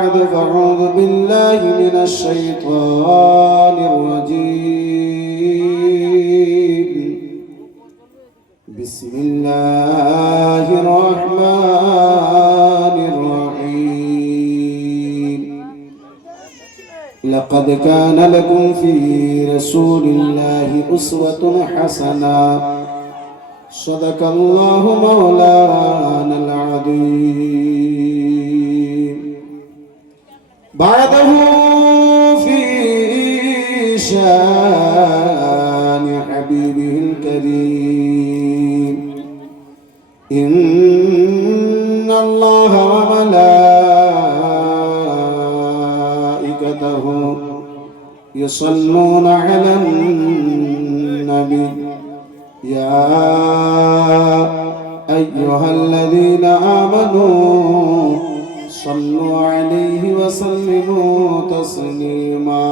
بعد فأعوذ بالله من الشيطان الرجيم بسم الله الرحمن الرحيم لقد كان لكم في رسول الله أسوة حسنة صدق الله مولانا العظيم بعده في شان حبيبه الكريم إن الله وملائكته يصلون على النبي يا أيها الذين آمنوا صلوا عليه وسلموا تسليما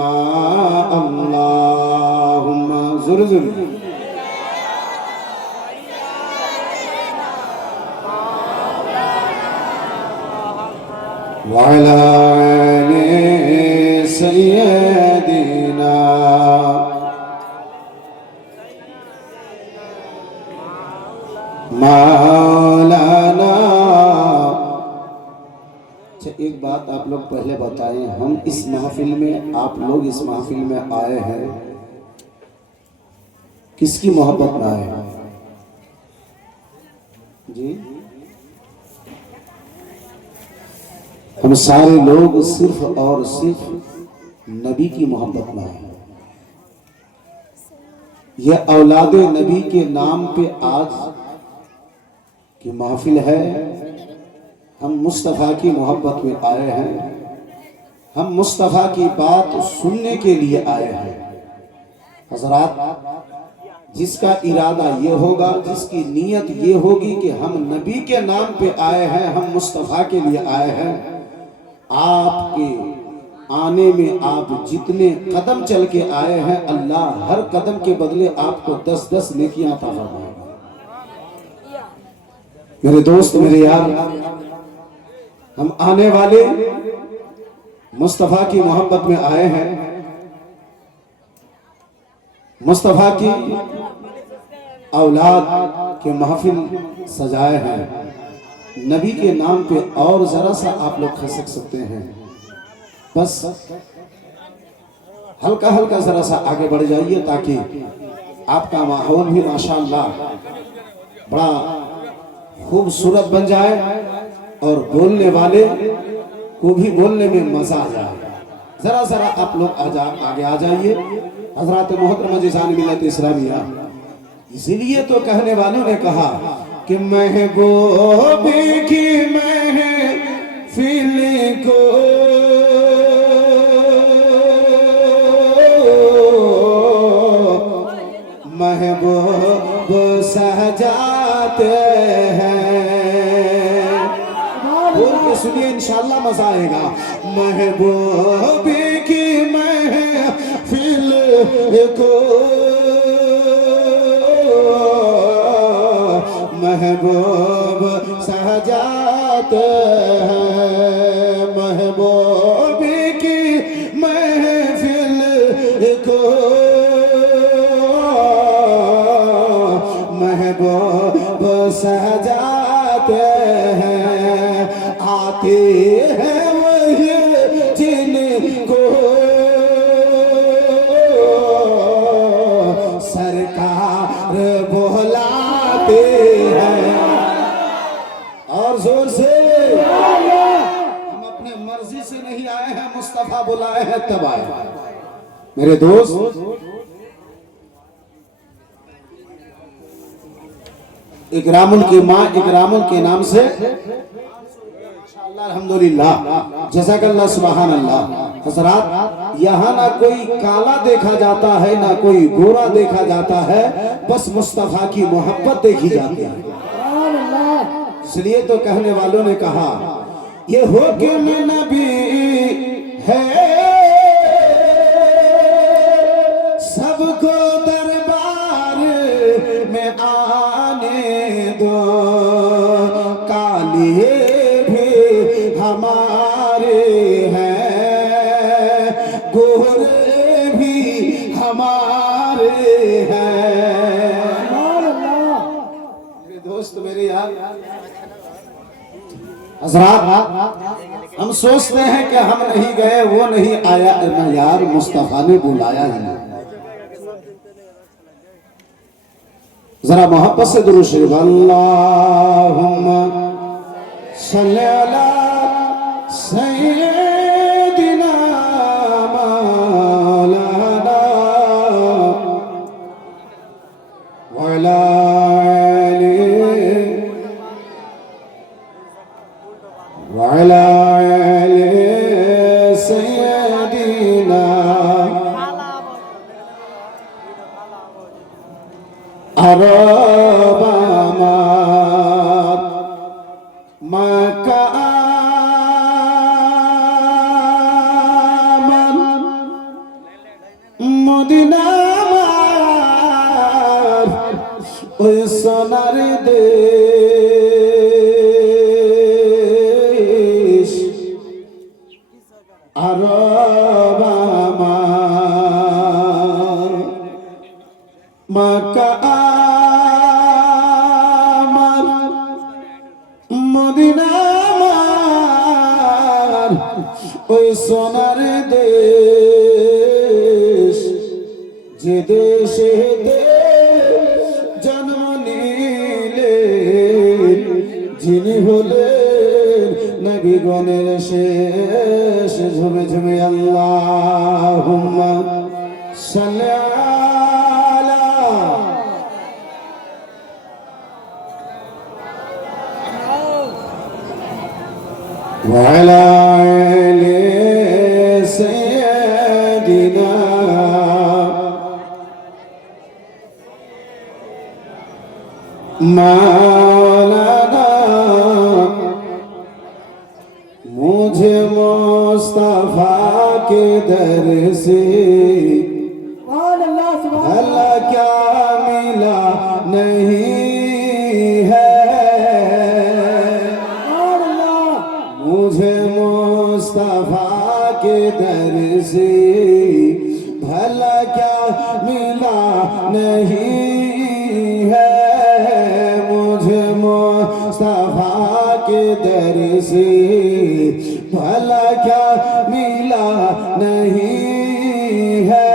اللهم زرزر وعلى آل سيدنا मौलाना। अच्छा, एक बात आप लोग पहले बताएं, हम इस महफिल में, आप लोग इस महफिल में आए हैं, किसकी मोहब्बत में आए हैं जी? हम सारे लोग सिर्फ और सिर्फ नबी की मोहब्बत में आए हैं। यह औलादे नबी के नाम पे आज की महफिल है। हम मुस्तफ़ा की मोहब्बत में आए हैं, हम मुस्तफ़ा की बात सुनने के लिए आए हैं। हजरात, जिसका इरादा ये होगा, जिसकी नीयत ये होगी कि हम नबी के नाम पे आए हैं, हम मुस्तफ़ा के लिए आए हैं, आपके आने में आप जितने कदम चल के आए हैं, अल्लाह हर कदम के बदले आपको 10-10 नेकियां अता फरमाएगा। मेरे दोस्त, मेरे यार, हम आने वाले मुस्तफ़ा की मोहब्बत में आए हैं, मुस्तफ़ा की औलाद के महफिल सजाए हैं। नबी के नाम पे और जरा सा आप लोग खसक सकते हैं, बस हल्का हल्का जरा सा आगे बढ़ जाइए ताकि आपका माहौल भी माशाअल्लाह बड़ा खूबसूरत बन जाए और बोलने वाले को भी बोलने में मजा आ जाए। जरा जरा आप लोग आगे आ जाइए। हजरत मोहतरमा जिसान मिलत इस्लामिया, इसीलिए तो कहने वालों ने कहा कि महबूबी की महफिल को महबूब सजाते हैं। बोल के सुनिए, इंशाअल्लाह मजा आएगा। महबूबी की महफिल को महबूब सजाते हैं, महबूबी की महफिल को महबूब सजाते हैं। आते हैं वही जिनको सरकार बुलाते हैं। और जोर से, हम अपने मर्जी से नहीं आए हैं, मुस्तफा बुलाए हैं तब आए। मेरे दोस्त, इकरामुल की माँ इकरामुल के नाम से अल्हम्दुलिल्लाह, जज़ाकल्लाह, सुभान अल्लाह। हज़रात, यहाँ ना कोई काला देखा जाता है, ना कोई गोरा देखा जाता है, बस मुस्तफ़ा की मोहब्बत देखी जाती है। इसलिए तो कहने वालों ने कहा, ये हुक्म नबी है सबको दरबार में आने दो, कालिए भी हमारे हजरात, हम सोचते हैं कि हम नहीं गए, वो नहीं आया, यार मुस्तफा ने बुलाया ही नहीं। जरा मोहब्बत से दुरूद शरीफ, अल्लाहुम्मा सल्ली अला सय्यिदिना मौलाना व अला आलिहि व अला आलिहि सय्यिदिना अरब मक्का मदीना ওই সোনার দেশ আরব আমার মক্কা আমার মদিনা আমার ওই সোনার দেশ যে দেশে জন্ম নিলেন যিনি হলেন নবীগণের শেষ। ঝুমে ঝুমে আল্লাহুম্মা সাল্লি আলা ওয়া আলা আলি সাইয়্যিদিনা मौलाना मुझे मुस्तफा के दर से अल्लाह क्या मिला नहीं है, मुझे मुस्तफा के दर से भला क्या मिला नहीं है, मुझे मुस्तफा के दर से भला क्या मिला नहीं है।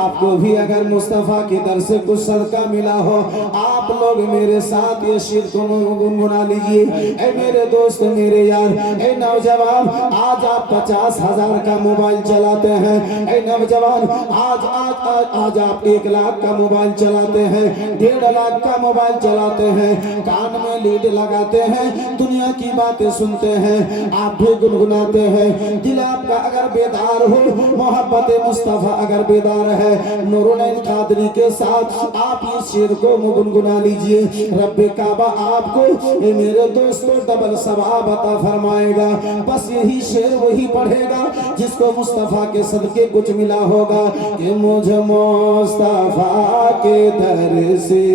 आपको भी अगर मुस्तफा के दर से कुछ सदका मिला हो, आप लोग मेरे साथ ये शेर को गुनगुना लीजिए। ऐ मेरे दोस्त, मेरे यार, ऐ नौजवान, आज आप 50,000 का मोबाइल चलाते हैं। ऐ नौजवान, आज आज आज, आज आप 1 लाख का मोबाइल चलाते हैं, 1.5 लाख का मोबाइल चलाते हैं, कान में लीड लगाते हैं, दुनिया की बातें सुनते हैं, आप भी गुनगुनाते हैं। दिल आपका अगर बेदार हो, मोहब्बत मुस्तफा अगर बेदार है, नूरुल कादरी के साथ आप इस शेर को गुनगुना लीजिए। रब्बे काबा आपको ये मेरे दोस्तों डबल सवाब अता फरमाएगा। बस यही शेर वही पढ़ेगा जिसको मुस्तफा के सदके कुछ मिला होगा कि मुझे मुस्तफा के दर से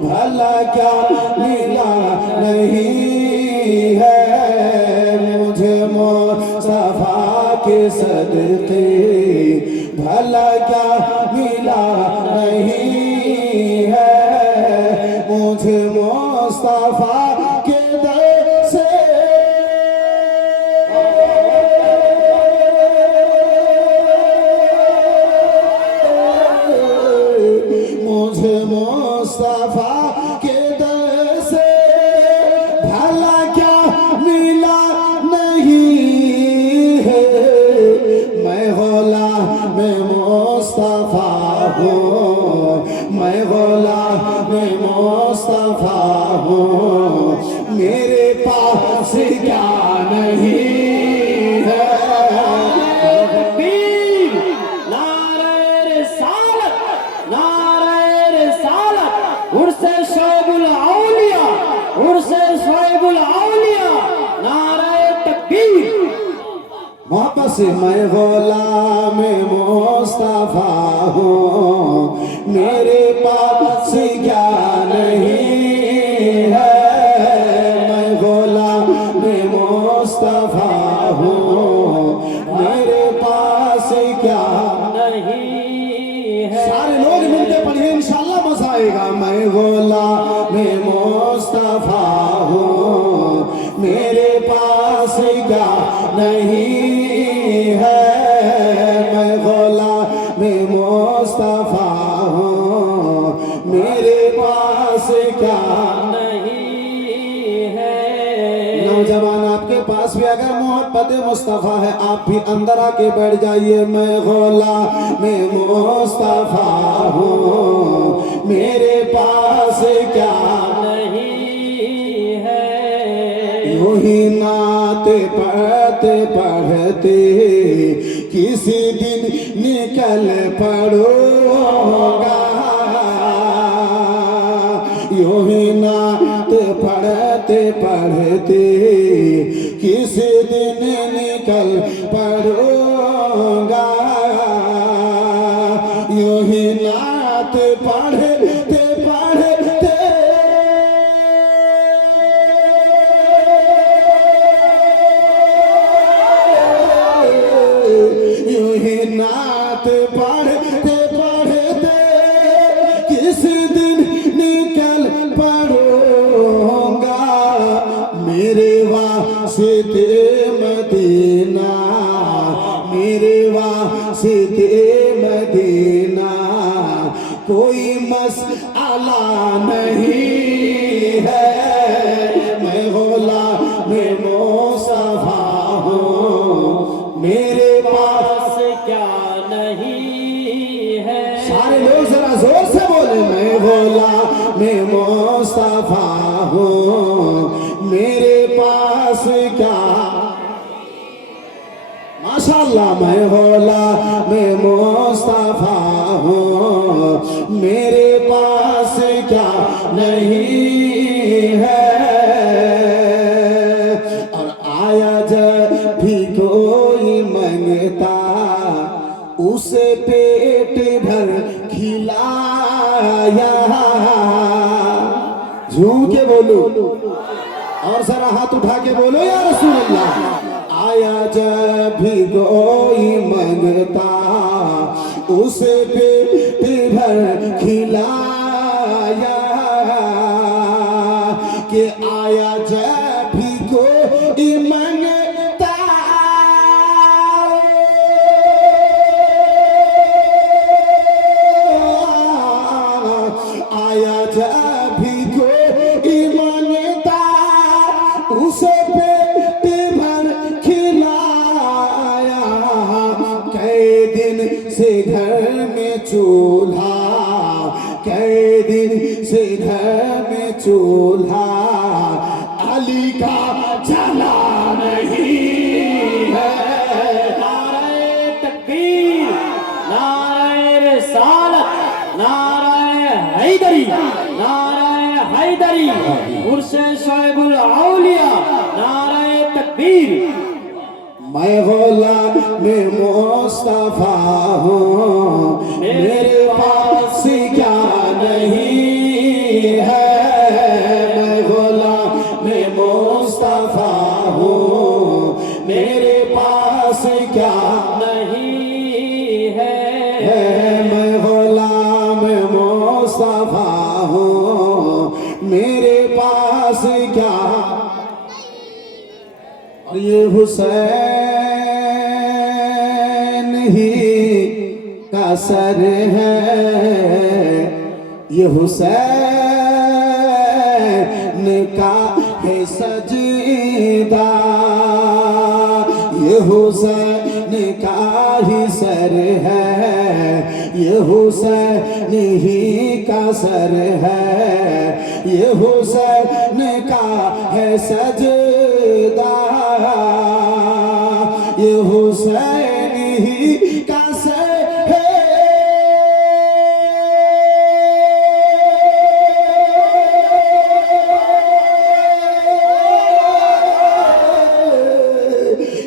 भला क्या मिला नहीं है, मुझे मुस्तफा के सदके भला क्या मिला नहीं है, मुझे मुस्तफा के दर से मुझे मुस्तफा के दर से भला क्या मिला नहीं है, मैं गुलाम मुस्तफा हूँ, मैं गुलाम मुस्तफा हूँ, मेरे पास क्या नहीं है। नारे रिसालत, नारे रिसालत, उर्से शोएबुल औलिया, उर्से शोएबुल औलिया, नारे तकबीर। मोहब्बत से मैं गुलाम मुस्तफा हूँ, मेरे पास क्या नहीं है, मैं गुलाम मुस्तफा हूँ, मेरे पास क्या नहीं है। सारे लोग मिलके पढ़िए, इंशाल्लाह मजा आएगा। मैं गुलाम मुस्तफा हूँ, क्या नहीं है। मैं गुलाम मुस्तफा हूँ, मेरे पास क्या नहीं है। नौजवान, आपके पास भी अगर मोहब्बत मुस्तफा है, आप भी अंदर आके बैठ जाइए। मैं गुलाम मुस्तफा हूँ, मेरे पास क्या नहीं है। यूं ही नात पढ़ते पढ़ते किसी दिन निकल पड़ोगा। यूं ही नात पढ़ते पढ़ते किसी दिन निकल पड़ोगा। यूं ही नात पढ़ते पढ़ते यूं ही नात पढ़ते पढ़ते किस दिन निकल पड़ूंगा। मेरे वास्ते मदीना, मेरे वास्ते मदीना कोई मसला नहीं है। मैं गुलाम मुस्तफा हूँ, मेरे पास क्या नहीं है। सारे लोग जरा जोर से बोले। मैं गुलाम मुस्तफा हूँ, मेरे पास क्या माशाअल्लाह। मैं गुलाम मुस्तफा हूँ, मेरे पास क्या नहीं है। और आया जब भी कोई मंगता, उसे पेट भर खिलाया। झूम के बोलो और जरा हाथ उठा के बोलो या रसूल अल्लाह। आया जब भी कोई मंगता, उसे पेट भर खिलाया। कि आया जब भी कोई मंगता, आया जब भी कोई मंगता, उसे पेट भर खिलाया। कई दिन से घर में चूल्हा, कई दिन से घर में चूल्हा अली का जला नहीं है। नारे तकबीर, नारे रिसालत, नारे हैदरी, नारे हैदरी, मुर्शिद शोएबुल औलिया, नारे तकबीर। मैं गुलाम मुस्तफा हूँ, मेरे पास क्या नहीं है। मैं गुलाम मुस्तफा हूँ, मेरे पास क्या नहीं है। मैं गुलाम मुस्तफा हूँ, मेरे पास क्या। और ये हुसैन ही का सर है, ये हुसैन का है सजदा, ये हुसैन का ही सर है, ये हुसैन ही का सर है, ये हुसैन का है सजदा, ये हुसैन ही का सर है।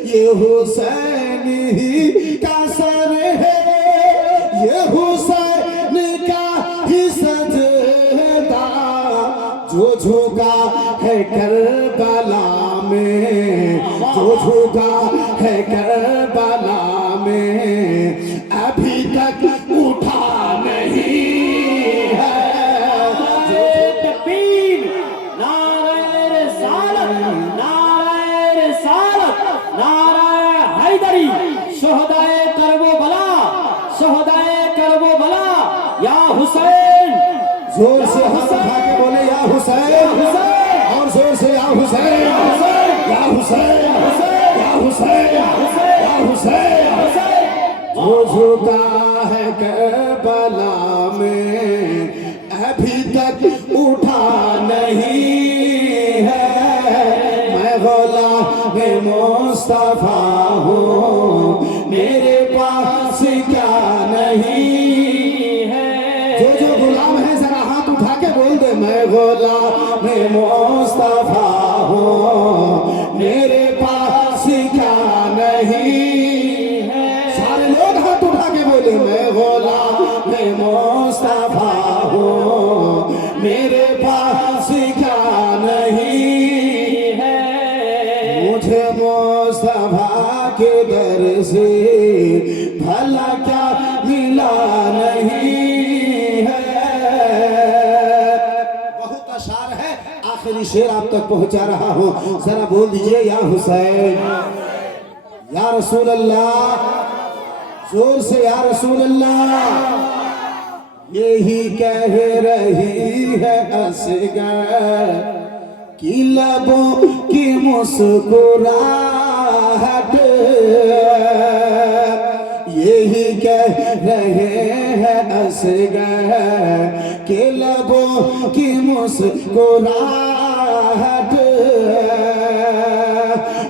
ये हुसैन ही का सर है, ये हुसैन का ही सजदा, जो झुका है करबला में, जो झुका है करबला में, अभी तक उठा नहीं है। तकबीर, नारे रिसालत, नारे रिसालत, नाराए हैदरी शोहदाए करबो बला शोहदाए करबो बला या हुसैन जोर से हाथ उठा के बोले या हुसैन, और जोर से या हुसैन, या हुसैन, या हुसैन, या हुसैन। वो झुका है करबला में अभी तक उठा नहीं है, मैं गुलाम मुस्तफा हूँ, मेरे पास क्या नहीं है। जो गुलाम है जरा हाथ उठा के बोल दे, मैं गुलाम मुस्तफा हूँ, मेरे पास क्या नहीं है। सारे लोग हाथ उठा के बोले, मैं गुलाम मुस्तफा हूँ, मेरे पास क्या नहीं है। मुझे मुस्तफा के दर से भला क्या मिला नहीं है। बहुत अशार है, आखिरी शेर आप तक पहुंचा रहा हूं, जरा बोल दीजिए या हुसैन, या रसूल अल्लाह, जोर से या रसूल अल्लाह। यही कह रही है असगर की लबों की मुस्कुराहट, यही कह रहे हैं असगर के लबों की मुस्कुराहट,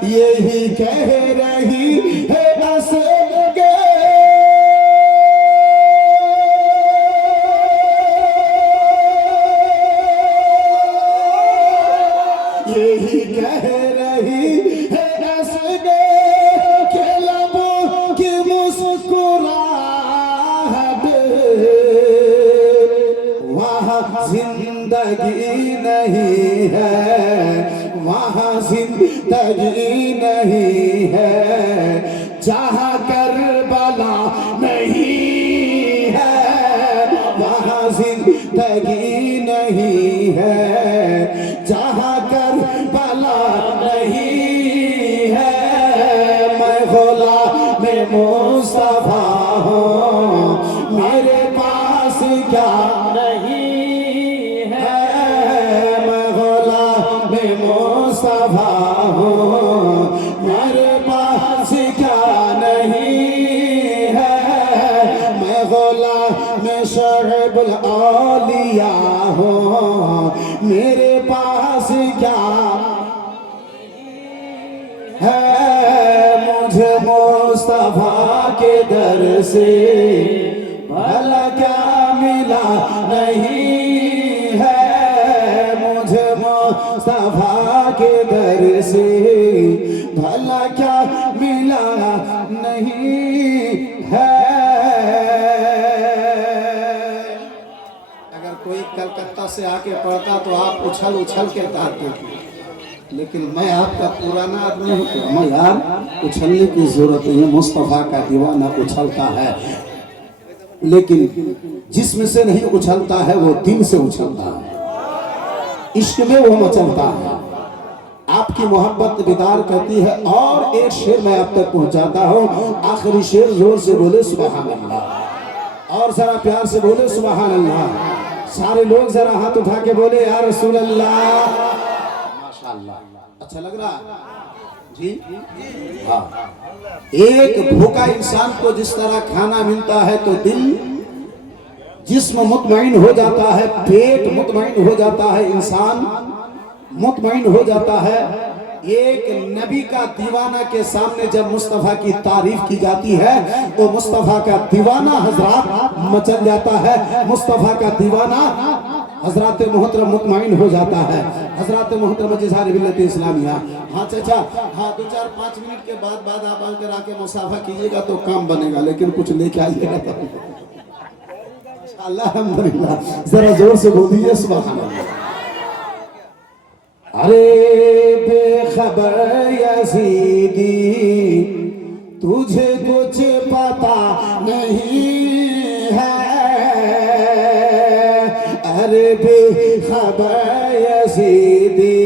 यही कह रही है असगर, यही कह रही है असगर के लबों की मुस्कुराहट। वहाँ जिंदगी नहीं है, वहाँ जिंदगी नहीं है, जहाँ करबला नहीं है, वहाँ जिंदगी नहीं है, जहाँ करबला नहीं है। मैं गुलाम मुस्तफा हूँ, मेरे पास क्या नहीं है। मैं गुलाम मुस्तफा हूँ, मेरे पास क्या नहीं है। मैं गुलाम शअबुल औलिया हूँ, मेरे पास क्या है। मुझे मुस्तफा के दर से भला क्या मिला नहीं है। मुझे मुस्तफा के दर से भला क्या मिला नहीं है। अगर कोई कलकत्ता से आके पढ़ता तो आप उछल उछल के तारते, लेकिन मैं आपका पुराना आदमी हूँ तो मैं यार उछलने की जरूरत नहीं है। मुस्तफा का दीवाना उछलता है, लेकिन जिस्म से नहीं उछलता है, वो दिल से उछलता है, इश्क में वो मचलता है। आपकी मोहब्बत बेदार करती है। और एक शेर मैं आप तक पहुंचाता हूँ, आखिरी शेर, जोर से बोले सुभान अल्लाह, और जरा प्यार से बोले सुभान अल्लाह। सारे लोग जरा हाथ उठा के बोले या रसूल अल्लाह। माशाअल्लाह, अच्छा लग रहा जी। हाँ, एक भूखा इंसान को जिस तरह खाना मिलता है तो दिल, जिस्म मुतमईन हो जाता है, पेट मुतमईन हो जाता है, इंसान मुतमईन हो जाता है। एक नबी का दीवाना के सामने जब मुस्तफा की तारीफ की जाती है तो मुस्तफा का दीवाना हजरात मचल जाता है, मुस्तफा का दीवाना हजरत मोहतरम मुतमईन हो जाता है। हजरत मोहतरम जिज़ार बिल्लत इस्लामिया। हाँ चाचा, हाँ 2-4-5 मिनट के बाद आप आकर आके मुसाफा कीजिएगा तो काम बनेगा, लेकिन कुछ लेके आइएगा तो अल्हम्दुलिल्लाह। जरा जोर से बोल दीजिए सुभान अल्लाह। अरे बेखबर यज़ीदी, तुझे कुछ पता नहीं है। अरे बेखबर यज़ीदी,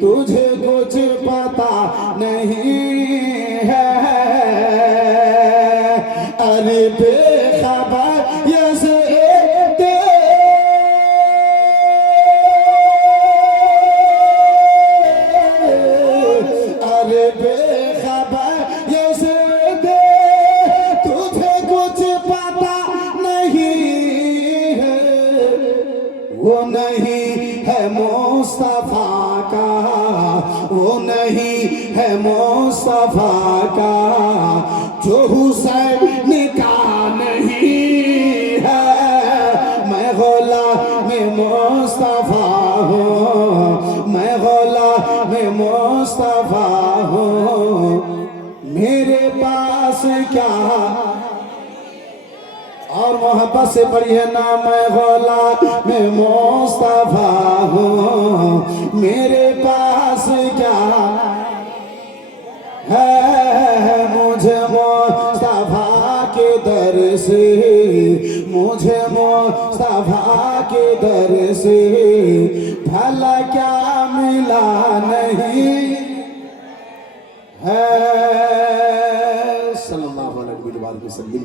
तुझे कुछ पता नहीं है मुस्तफा का, जो हुसैन का नहीं है। मैं गुलाम मुस्तफा हूँ, मैं गुलाम मुस्तफा हूँ, मेरे पास क्या। और मोहब्बत से पढ़िए ना, मैं गुलाम मुस्तफा हूँ, मेरे पास क्या है। मुझे मुस्तफा के दर से, मुझे मुस्तफा के दर से भला क्या मिला नहीं है। सल्लल्लाहु अलैहि वसल्लम,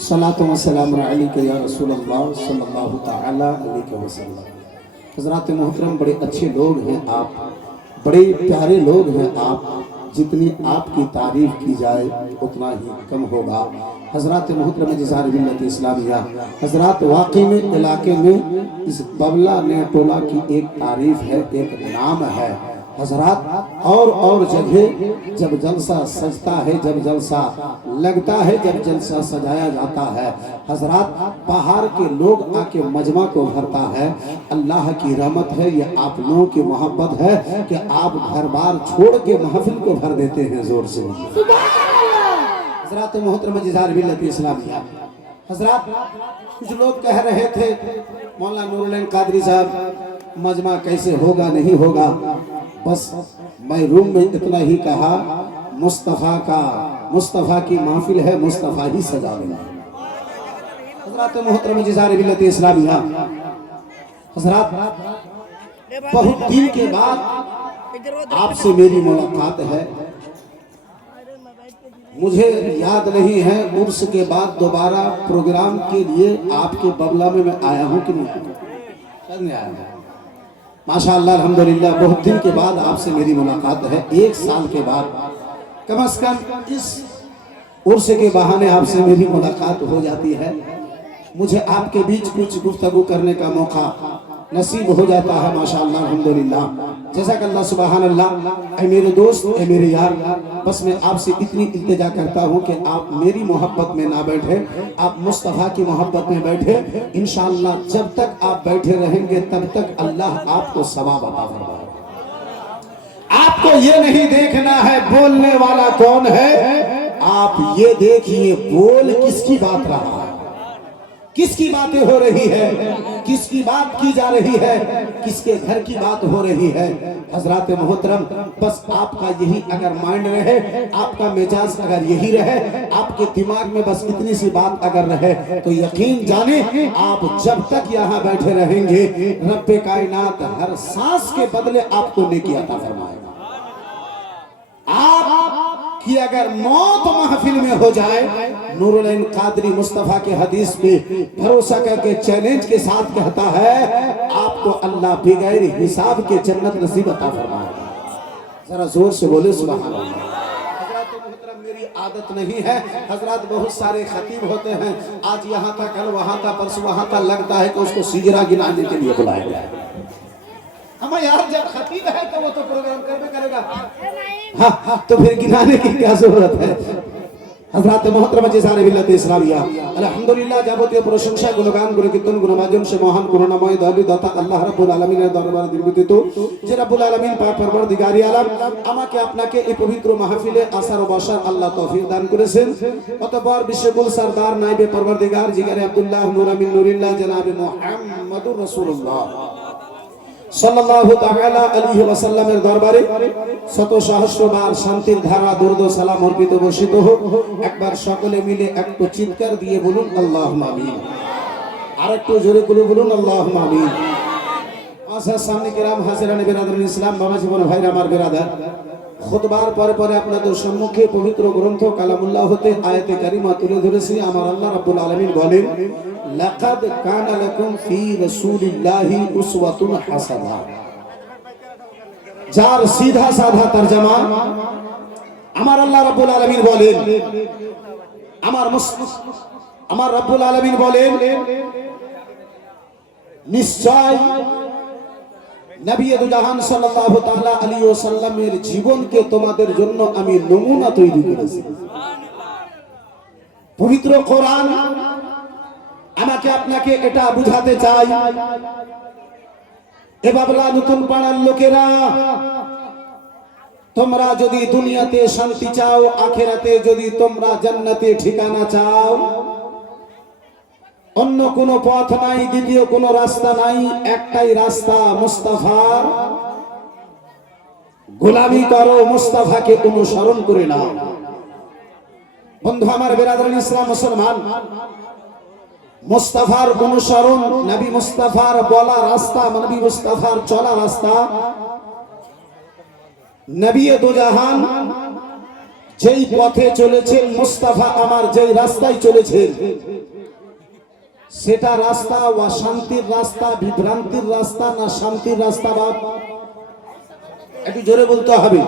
सलातो व सलाम अलैका या रसूल अल्लाह सल्लल्लाहु तआला अलैहि वसल्लम। हज़रात मोहतरम, बड़े अच्छे लोग हैं आप, बड़े प्यारे लोग हैं आप। जितनी आपकी तारीफ की जाए उतना ही कम होगा। हज़रात मोहतरम जिज़ार मिल्लत इस्लामिया, हज़रात वाकई में इलाके में इस बबला ने टोला की एक तारीफ है, एक नाम है हज़रात। और जगह जब जलसा सजता है, जब जलसा लगता है, जब जलसा सजाया जाता है हज़रात, बाहर के लोग आके मजमा को भरता है। अल्लाह की रहमत है, ये आप लोगों की मोहब्बत है कि आप घर बार छोड़ के महफिल को भर देते हैं जोर से। हज़रात मोहतरम जिज़ार मिल्लत इस्लामिया, हज़रात कुछ लोग कह रहे थे मौलाना नूरुल कादरी साहब मजमा कैसे होगा, नहीं होगा। बस मैं रूम में इतना ही कहा, मुस्तफ़ा की महफिल है, मुस्तफ़ा ही सजा देना। हज़रात मोहतरम जिज़ार मिल्लत इस्लामिया, हज़रात बहुत दिन के बाद आपसे मेरी मुलाकात है। मुझे याद नहीं है उर्स के बाद दोबारा प्रोग्राम के लिए आपके बबला में मैं आया हूँ कि नहीं आया। माशाअल्लाह अल्हम्दुलिल्लाह, बहुत दिन के बाद आपसे मेरी मुलाकात है, 1 साल के बाद। कम से कम इस उर्स के बहाने आपसे मेरी मुलाकात हो जाती है। मुझे आपके बीच कुछ गुफ्तगू करने का मौका नसीब हो जाता है। माशाअल्लाह अल्हम्दुलिल्लाह, जज़ाकल्लाह सुभान अल्लाह। ऐ मेरे दोस्त, ऐ मेरे यार, बस मैं आपसे इतनी इल्तिजा करता हूँ कि आप मेरी मोहब्बत में ना बैठे, आप मुस्तफ़ा की मोहब्बत में बैठे। इंशाअल्लाह जब तक आप बैठे रहेंगे तब तक अल्लाह आपको सवाब अता फरमाएगा। आपको ये नहीं देखना है बोलने वाला कौन है, आप ये देखिए बोल किसकी बात रहा है, किसकी बातें हो रही है, किसकी बात की जा रही है, किसके घर की बात हो रही है। हज़रात मोहतरम, बस आपका यही अगर माइंड रहे, आपका मिजाज अगर यही रहे, आपके दिमाग में बस इतनी सी बात अगर रहे, तो यकीन जाने आप जब तक यहाँ बैठे रहेंगे रब्बे कायनात हर सांस के बदले आपको नेकी अता फरमाएगा। आप कि अगर मौत महफिल में हो जाए, नूरुल कादरी मुस्तफ़ा के हदीस पे भरोसा करके चैलेंज के साथ कहता है, आपको अल्लाह बगैर हिसाब के जन्नत नसीब अता फरमाएगा। जरा जोर से बोले सुभान अल्लाह। हज़रात मोहतरम, मेरी आदत नहीं है, हज़रात बहुत सारे खतीब होते हैं, आज यहाँ था, कल वहाँ था, परसों वहाँ था, लगता है कि उसको सिजरा गिनाने के लिए बुलाया गया है। हमें यार जब खतीब है तो वो तो प्रोग्राम करबे करेगा, हाँ तो फिर गिनाने की क्या जरूरत है। हज़रात मोहतरम जिज़ार मिल्लत इस्लामिया, अल्हम्दुलिल्लाह যাবতীয় প্রশংসা গুণগান গুণ কীর্তন গুণমাজন সে মহান করুণাময় দয়ালু দাতা আল্লাহ রাব্বুল আলামিনের দরবারে দিনবিদিত যে রাব্বুল আলামিন পাক পরবর্তীকারী আলম আমাকে আপনাকে এই পবিত্র মাহফিলে আসার ও বসার আল্লাহ তৌফিক দান করেছেন। অতঃপর বিশ্বকুল সরদার নাইবে পরবর্তীকার জিগারে আব্দুল্লাহ নূর আমিন নুরিল্লাহ জনাবে মুহাম্মদুর রাসূলুল্লাহ সাল্লাল্লাহু তাআলা আলাইহি ওয়াসাল্লামের দরবারে শত সহস্রবার শান্তির ধারা দরুদ ও সালাম অর্পিত বর্ষিত হোক। একবার সকলে মিলে একটু চিৎকার দিয়ে বলুন আল্লাহুম্মা আমিন। আর একটু জোরে করে বলুন আল্লাহুম্মা আমিন। আসার সামনে কিরাম হাজিরানে বিরাদরুল ইসলাম, বাবা জীবন ভাইরা আমার বিরাদার, খুতবার পরে পরে আপনাদের সম্মুখে পবিত্র গ্রন্থ কালামুল্লাহ হতে আয়াতে কারিমা তুলে ধরেছি। আমার আল্লাহ রাব্বুল আলামিন বলেন, লাকাদ কানা লাকুম ফি রাসূলিল্লাহি উসওয়াতুন হাসানাহ, যার সিধা সাধা তরজমা আমার আল্লাহ রাব্বুল আলামিন বলেন, আমার রাব্বুল আলামিন বলেন, নিশ্চয় নবী দুজাহান সাল্লাল্লাহু তাআলা আলাইহি ওয়াসাল্লামের জীবনকে তোমাদের জন্য আমি নমুনা তৈরি করেছি। পবিত্র কোরআন আমাকে আপনাকে এটা বুঝাতে চাই, এ বাবলা নতুন পাড়ার লোকেরা, তোমরা যদি দুনিয়াতে শান্তি চাও, আখিরাতে যদি তোমরা জান্নাতে ঠিকানা চাও, অন্য কোনো পথ নাই, দ্বিতীয় কোনো রাস্তা নাই, একটাই রাস্তা, মুস্তাফার গোলামি করো, মুস্তাফাকে অনুসরণ করে নাও। বন্ধু আমার, বেরাদরান ইসলাম মুসলমান, মুস্তাফার অনুসরণ, নবী মুস্তাফার বলা রাস্তা, নবী মুস্তাফার চলা রাস্তা, নবী দুজাহান যেই পথে চলেছেন, মুস্তাফা আমার যেই রাস্তায় চলেছেন, সেটা রাস্তা অশান্তির রাস্তা, বিভ্রান্তির রাস্তা না শান্তির রাস্তা? বাপ একটু জোরে বলতে হবে।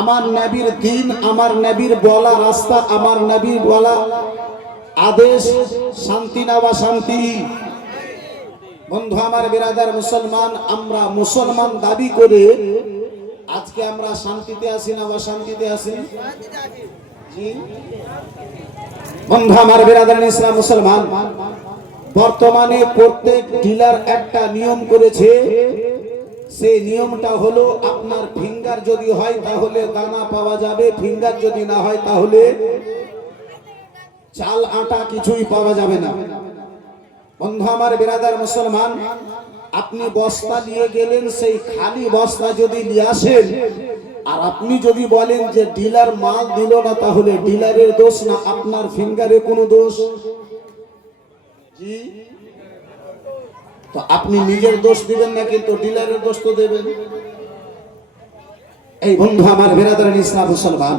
আমার নবীর দিন, আমার নবীর বলা রাস্তা, আমার নবীর বলা আদেশ শান্তি না অশান্তি? বন্ধু আমার, বিরাদার মুসলমান, আমরা মুসলমান দাবি করে আজকে আমরা শান্তিতে আছি না অশান্তিতে আছি? জি বন্ধু আমার, বিরাদার ইসলাম মুসলমান, বর্তমানে প্রত্যেক ডিলার একটা নিয়ম করেছে। সেই নিয়মটা হলো, আপনার ফিঙ্গার যদি হয় তাহলে দানা পাওয়া যাবে, ফিঙ্গার যদি না হয় তাহলে চাল আটা কিছুই পাওয়া যাবে না। বন্ধু আমার, বিরাদার মুসলমান, আপনি বস্তা নিয়ে গেলেন, সেই খালি বস্তা যদি নিয়ে আসেন আর আপনি যদি বলেন যে ডিলার মাল দিল না, তাহলে ডিলারের দোষ না আপনার ফিঙ্গারে কোনো দোষ? জি, তো আপনি নিজের দোষ দিবেন না, কিন্তু ডিলারের দোষ তো দেবেন। এই বন্ধু আমার, বিরাদরান ইসলাম মুসলমান,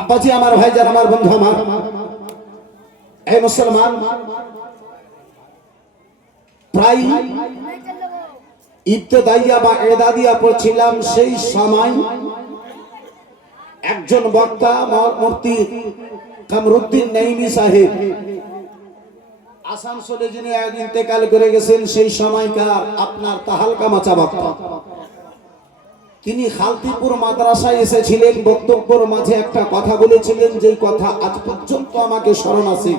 আব্বাজি আমার, ভাইজান আমার, বন্ধু আমার, এই মুসলমান, প্রায় ইবতেদাইয়া বা এদাদিয়া পড়ছিলাম, সেই সময় একজন বক্তা মুফতি কামরুদ্দিন নাইমি সাহেব আসানসোলে যিনি ইন্তেকাল করে গেছেন, সেই সময়কার আপনার তাহালকা মাচা বক্তা, তিনি খালতিপুর মাদ্রাসায় এসেছিলেন। বক্তব্যের মাঝে একটা কথা বলেছিলেন, যেই কথা আজ পর্যন্ত আমাকে স্মরণ আছে।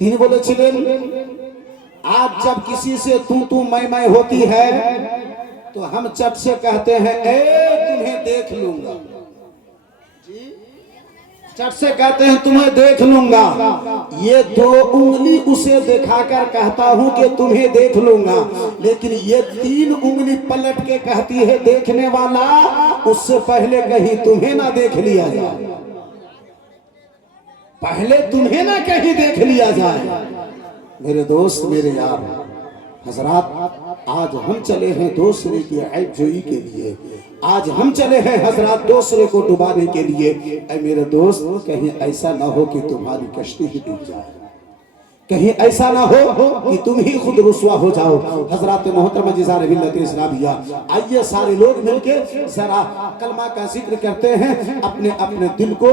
তিনি বলেছিলেন, आज जब किसी से तू मैं होती है तो हम चट से कहते हैं ए तुम्हें देख लूंगा। चट से कहते हैं तुम्हें देख लूंगा। ये दो उंगली उसे दिखाकर कहता हूं कि तुम्हें देख लूंगा, लेकिन ये तीन उंगली पलट के कहती है देखने वाला, उससे पहले कहीं तुम्हें ना देख लिया जाए, पहले तुम्हें ना कहीं देख लिया जाए। मेरे दोस्त, मेरे यार हजरात, आज हम चले हैं दूसरे की ऐब जोई के लिए, आज हम चले हैं हजरात दूसरे को डुबाने के लिए। ऐ मेरे दोस्त, कहीं ऐसा ना हो कि तुम्हारी कश्ती ही डूब जाए, कहीं ऐसा ना हो कि तुम ही खुद रुसवा हो जाओ। हजरात मोहतरमा जिज़ार मिल्लत इस्लामिया, आइए सारे लोग मिलके जरा कलमा का जिक्र करते हैं, अपने अपने दिल को,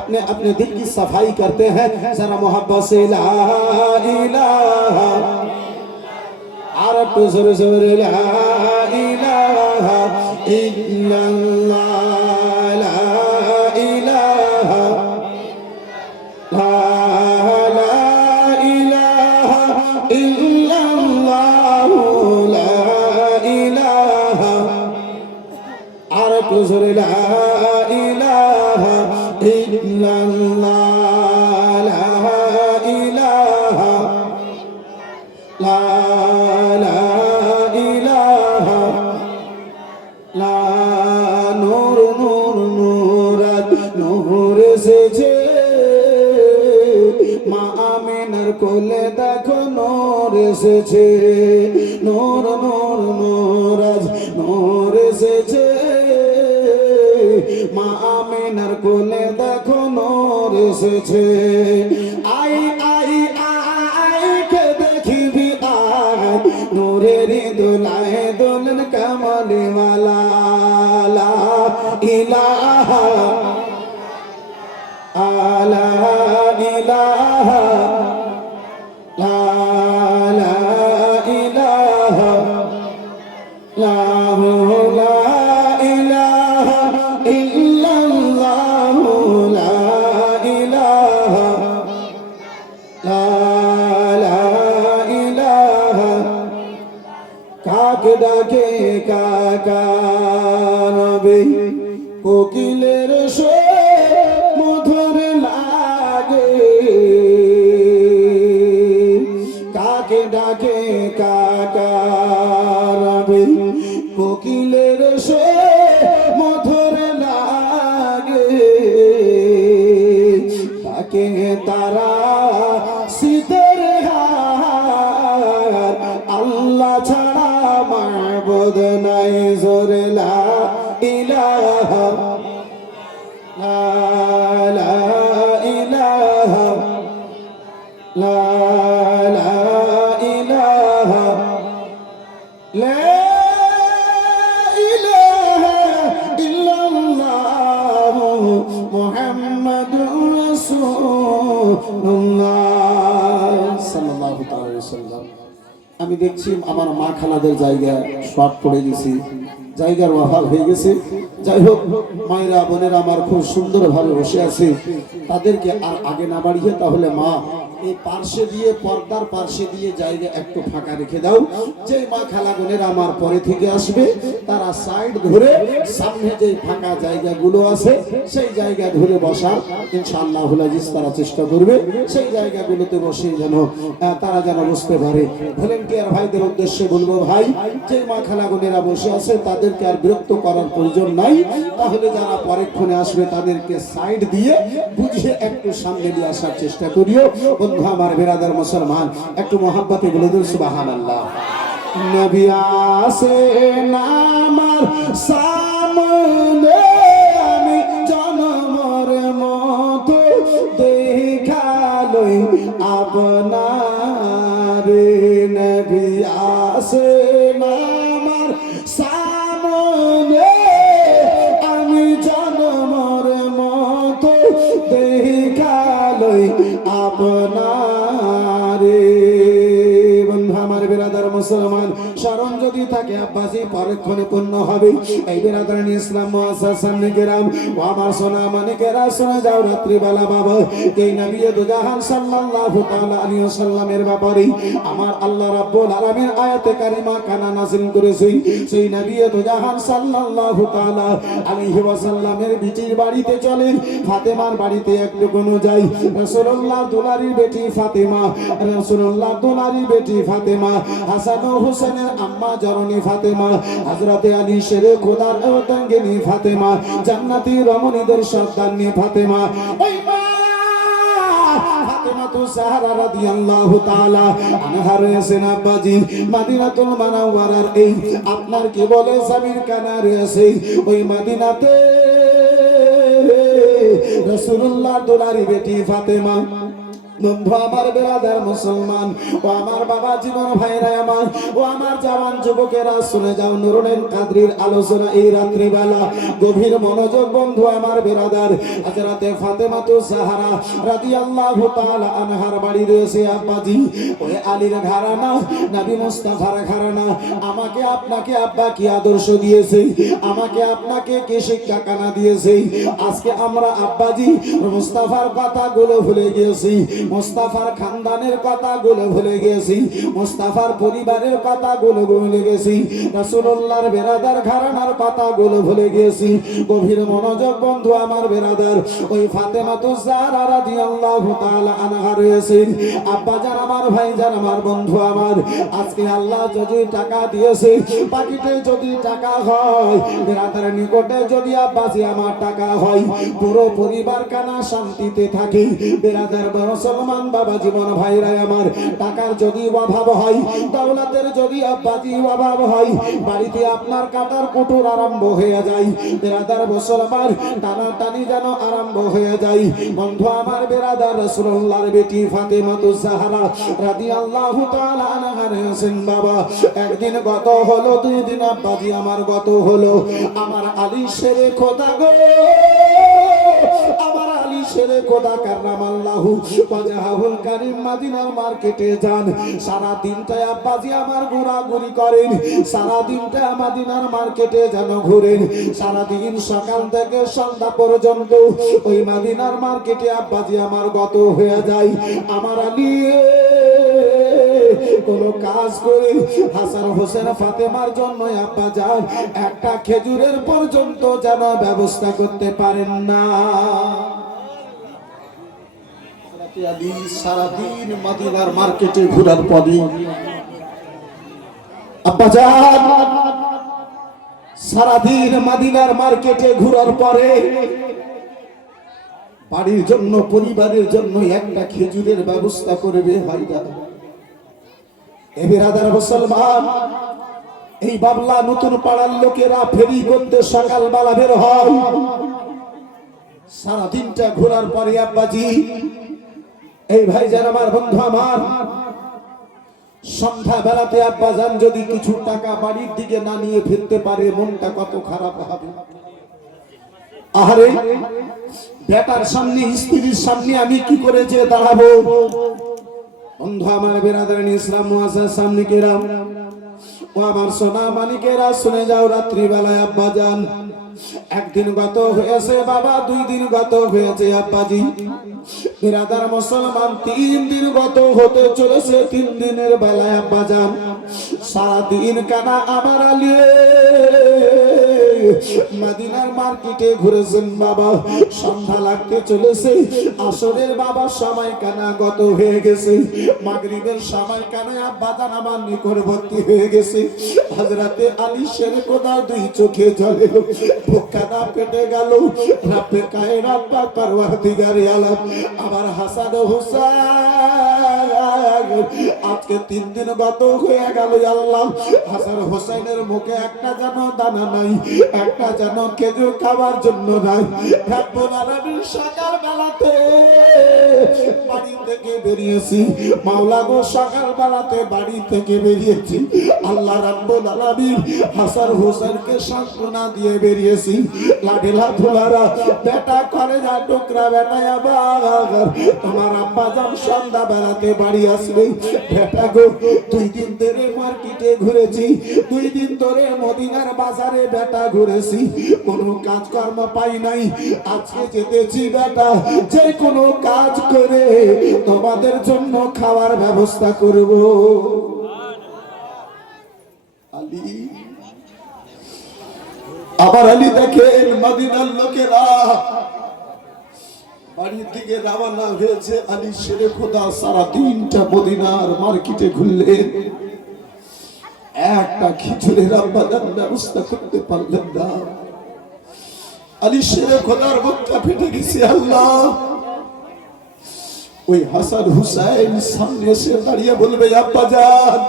अपने अपने दिल की सफाई करते हैं। जरा मोहब्बत से ला इलाहा, अरब जोर जोर ला इलाहा इल्लल्लाह, ला इलाहा इल्लल्लाह, ला इलाहा, अरब जोर ला इलाहा इल्लल्लाह, ला इलाहा, ला इलाहा, ला नूर नूर नूरत नूर से जे মা আমিনার কোলে দেখো নূর এসেছে, নূর নূর নূর আজ নূর এসেছে, মা আমিনার কোলে দেখো নূর এসেছে। আই আই আই কে দেখিবি আয়, নূরের দোলায় দোলন কামলি ওয়ালা, লা ইলাহা লা ইলাহা, লা ইলাহা রবে কোকিলের মধুর লাগে কাকে ডাকে কাকা রবে কোকিলের মধুর লাগে তাকে তারা শীতের হার আল্লাহ ছাড়া মাবুদ নাই জোরে লা ইলাহা লা ইলাহা লা ইলাহা লা ইলাহা ইল্লাল্লাহ মুহাম্মাদুর রাসূলুল্লাহ সাল্লাল্লাহু আলাইহি ওয়াসাল্লাম। আমি দেখছি আমার মা খালাদের জায়গায় শর্ট পড়ে গেছি, জায়গার অভাব হয়ে গেছে। যাই হোক, মায়েরা বোনেরা আমার খুব সুন্দরভাবে বসে আছে, তাদেরকে আর আগে না বাড়িয়ে তাহলে মা এই পার্শ্বে দিয়ে পর্দার পার্শ্বে দিয়ে জায়গা একটু ফাঁকা রেখে দাও। যে মা খালা বোনেরা আমার পরে থেকে আসবে তারা সাইড ধরে সামনে যে ফাঁকা জায়গাগুলো আছে সেই জায়গা ধরে বসার ইনশাআল্লাহুল আজিজ তারা চেষ্টা করবে। সেই জায়গাগুলোতে বসে যেন তারা যেন বুঝতে পারে। ভলেন্টিয়ার ভাইদের উদ্দেশ্যে বলবো, ভাই যে মা খালা বোনেরা বসে আছে তাদেরকে আর বিরক্ত করার প্রয়োজন নাই, তাহলে যারা পরেক্ষণে আসবে তাদেরকে সাইড দিয়ে বুঝিয়ে একটু সামনে নিয়ে আসার চেষ্টা করিও। বন্ধু আমার বেরাদার মুসলমান, একটু মহাব্বতে বলে দিন সুবহানাল্লাহ। নবী আসেন আমার সামনে আমি জন্মর মতো দেখালই আপনারে। নবী আসেন আমার সামনে আমি জন্মর মতো দেখালই আপনারে। বন্ধু আমার বেরাদার মুসলমান, স্মরণ যদি থাকে আব্বাসি পরক্ষণে পূর্ণ হবে। এই বেরাদারানি ইসলাম মুআসসাসা নিকেরাম ও আমার সোনা মানিকেরা শোনা যাও রাত্রিবেলা বাবা এই নবী দুজাহান সাল্লাল্লাহু তাআলা আলাইহি ওয়াসাল্লামের ব্যাপারে আমার আল্লাহ রাব্বুল আলামিন আয়াতে কারিমা কানা নাযিল করেছেন। সেই নবী দুজাহান সাল্লাল্লাহু তাআলা আলাইহি ওয়াসাল্লামের বিটির বাড়িতে চলেন, ফাতেমার বাড়িতে একটু কোনো যাই। রাসূলুল্লাহ দুলারির বেটি ফাতেমা, রাসূলুল্লাহ দুলারির বেটি ফাতেমা, হাসান ও হুসেনের আম্মা জননী ফাতেমা, হযরতে আলী শেরে খোদার অর্ধাঙ্গিনী ফাতেমা, জান্নাতি রমণীদের সন্তানী ফাতেমা। ওই মা ফাতেমাতু জাহরা রাদিয়াল্লাহু তাআলা আনহা রয়েছেন আব্বাজি মদিনাতুল মুনাওয়ারার এই আপনার কি বলে জামির কানা রয়েছে ওই মদিনাতে রাসূলুল্লাহ দুলারি বেটি ফাতেমা। বন্ধু আমার বেরাদার মুসলমান ও আমার বাবা জীবন ভাইরা আমার ও আমার জওয়ান যুবকেরা, শুনে যাও নুরুল কাদরির আলোচনা এই রাত্রিবেলা। গভীর মনোযোগ বন্ধু আমার বেরাদার। হযরতে ফাতেমাতু জাহরা রাদিয়াল্লাহু তাআলা আনহার বাড়ি রয়েছে আব্বাজি ওই আলীর ঘরানা, নবী মুস্তাফার ঘরানা। আমাকে আপনাকে আব্বা কি আদর্শ দিয়েছে, আমাকে আপনাকে কি শিক্ষা কানা দিয়েছে। আজকে আমরা আব্বাজি মুস্তাফার কথাগুলো ভুলে গিয়েছি, মুস্তাফার খানদানের কথাগুলো ভুলে গেছি, মুস্তাফার পরিবারের কথাগুলো ভুলে গেছি, রাসূলুল্লাহর বেরাদার ঘরানার কথাগুলো ভুলে গেছি। গভীর মনোযোগ বন্ধু আমার বেরাদার। ওই ফাতেমাতু জাহরা রাদিয়াল্লাহু তাআলা আনহা রয়েছেন আব্বাজান আমার ভাইজান আমার বন্ধু আমার। আজকে আল্লাহ যদি টাকা দিয়েছে, পাকিটে যদি টাকা হয়, বেরাদার নিকটে যদি আব্বাসি আমার টাকা হয়, পুরো পরিবার কানা শান্তিতে থাকি। বেরাদার মুসলমান বাবা জীবন ভাইরা আমার, টাকার যদি অভাব হয়, দৌলতের যদি আব্বাজি অভাব হয়, বাড়িতে আপনার কাটার কুটুর আরম্ভ হয়ে যায়। বেরাদার মুসলমান টানাটানি যেন আরম্ভ হয়ে যায়। বন্ধু আমার বেরাদার রাসূলুল্লাহর বেটি ফাতেমাতু জাহরা রাদিয়াল্লাহু তাআলা আনহা রয়েছেন বাবা। একদিন গত হলো, দুই দিন আব্বাজি আমার গত হলো। আমার আলী শেরে খোদা গো, আমার আলী শেরে খোদা কাররামাল্লাহু ওয়াজহাহুল কারীম মদিনার মার্কেটে যান। সারা দিনটাই আব্বাজি আমার ঘোরাঘুরি করেন, সারা দিনটা মদিনার মার্কেটে যেন ঘুরেন। সারা দিন সকাল থেকে সন্ধ্যা পর্যন্ত ওই মদিনার মার্কেটে আব্বাজি আমার গত হয়ে যায়। আমার আলী কোনো কাজ করে হাসান হোসেন ফাতেমার জন্য আব্বা যান একটা খেজুরের পর্যন্ত যেন ব্যবস্থা করতে পারেন না। আলী সারাদিন মদিনার মার্কেটে ঘোরার পরে আব্বা যান সারাদিন মদিনার মার্কেটে ঘোরার পরে বাড়ির জন্য পরিবারের জন্য একটা খেজুরের ব্যবস্থা করবে ভাইরা। এ বিরাদার মুসলমান, এই বাবলা নতুন পাড়ার লোকেরা ফেরি করতে সকালবেলা বের হয়। সারাদিনটা ঘোরার পরে আব্বাজি, এই ভাইজান আমার বন্ধু আমার, সন্ধ্যা বেলাতে আব্বা যান যদি কিছু টাকা বাড়ির দিকে না নিয়ে ফিরতে পারে মনটা কত খারাপ হবে। আহারে বেটার সামনে স্ত্রীর সামনে আমি কি করে যে দাঁড়াবো। বন্ধু আমার বেরাদারানি ইসলাম মুআজ্জাজ সামনে কেরাম ও আমার সোনা মানিকেরা শুনে যাও, রাত্রি বেলায় আব্বা যান একদিন গত হয়েছে বাবা, 2 দিন গত হয়েছে আব্বাজি। বিরাদার মুসলমান 3 দিন গত হতে চলেছে। 3 দিনের বেলায় আব্বা যান সারাদিন কানা আমার আলী মদিনার মার্কেটে ঘুরেছেন বাবা। সন্ধ্যা লাগতে চলেছে, আসরের বাবা সময় কানা গত হয়ে গেছে, মাগরিবের সময় কানা আব্বা যান আমার নিকটবর্তী হয়ে গেছে। হযরতে আলী শেরে খোদা 2 চোখে জলে ভুক্কানা পেটে গেল। রাব্বে কায়নাত পাক পরওয়ারদিগারে আলম আমার হাসান হোসেন আজকে 3 দিন গত হয়ে গেল। আল্লাহ হাসান হোসেনের মুখে একটা যেন দানা নাই, একটা যেন খেজুর খাবার জন্য নাই। রব্বুল আলামিন সকাল বেলাতে বাড়ি থেকে বেরিয়েছি, মাওলা গো সকাল বেলাতে বাড়ি থেকে বেরিয়েছি। আল্লাহ রব্বুল আলামিন হাসান হোসেনকে সান্ত্বনা দিয়ে বেরিয়েছি। লাঠিলা ধুলারা বেটা করে যা টুকরা বেটা আবার তোমার আব্বা যান সন্ধ্যা বেলাতে বাড়ি আসবে। বেটা গো 2 দিন ধরে মার্কেটে ঘুরেছি, 2 দিন ধরে মদিনার বাজারে বেটা ঘুরেছি, কোনো কাজকর্ম পাই নাই। আজকে যেতেছি বেটা যে কোনো কাজ করে তোমাদের জন্য খাওয়ার ব্যবস্থা করব। আলী আবার আলী দেখেন মদিনার লোকেরা বাড়ির দিকে রওনা হয়েছে। আলী শেরে খোদা সারাদিনটা মদিনার মার্কেটে ঘুরলেন, একটা খিচুড়ির আব্বাজান ব্যবস্থা করতে পারলেন না। আলী শেরে খোদার বুকটা ফেটে গেছে। আল্লাহ ওই হাসান হুসাইন সামনে এসে দাঁড়িয়ে বলবে আব্বাজান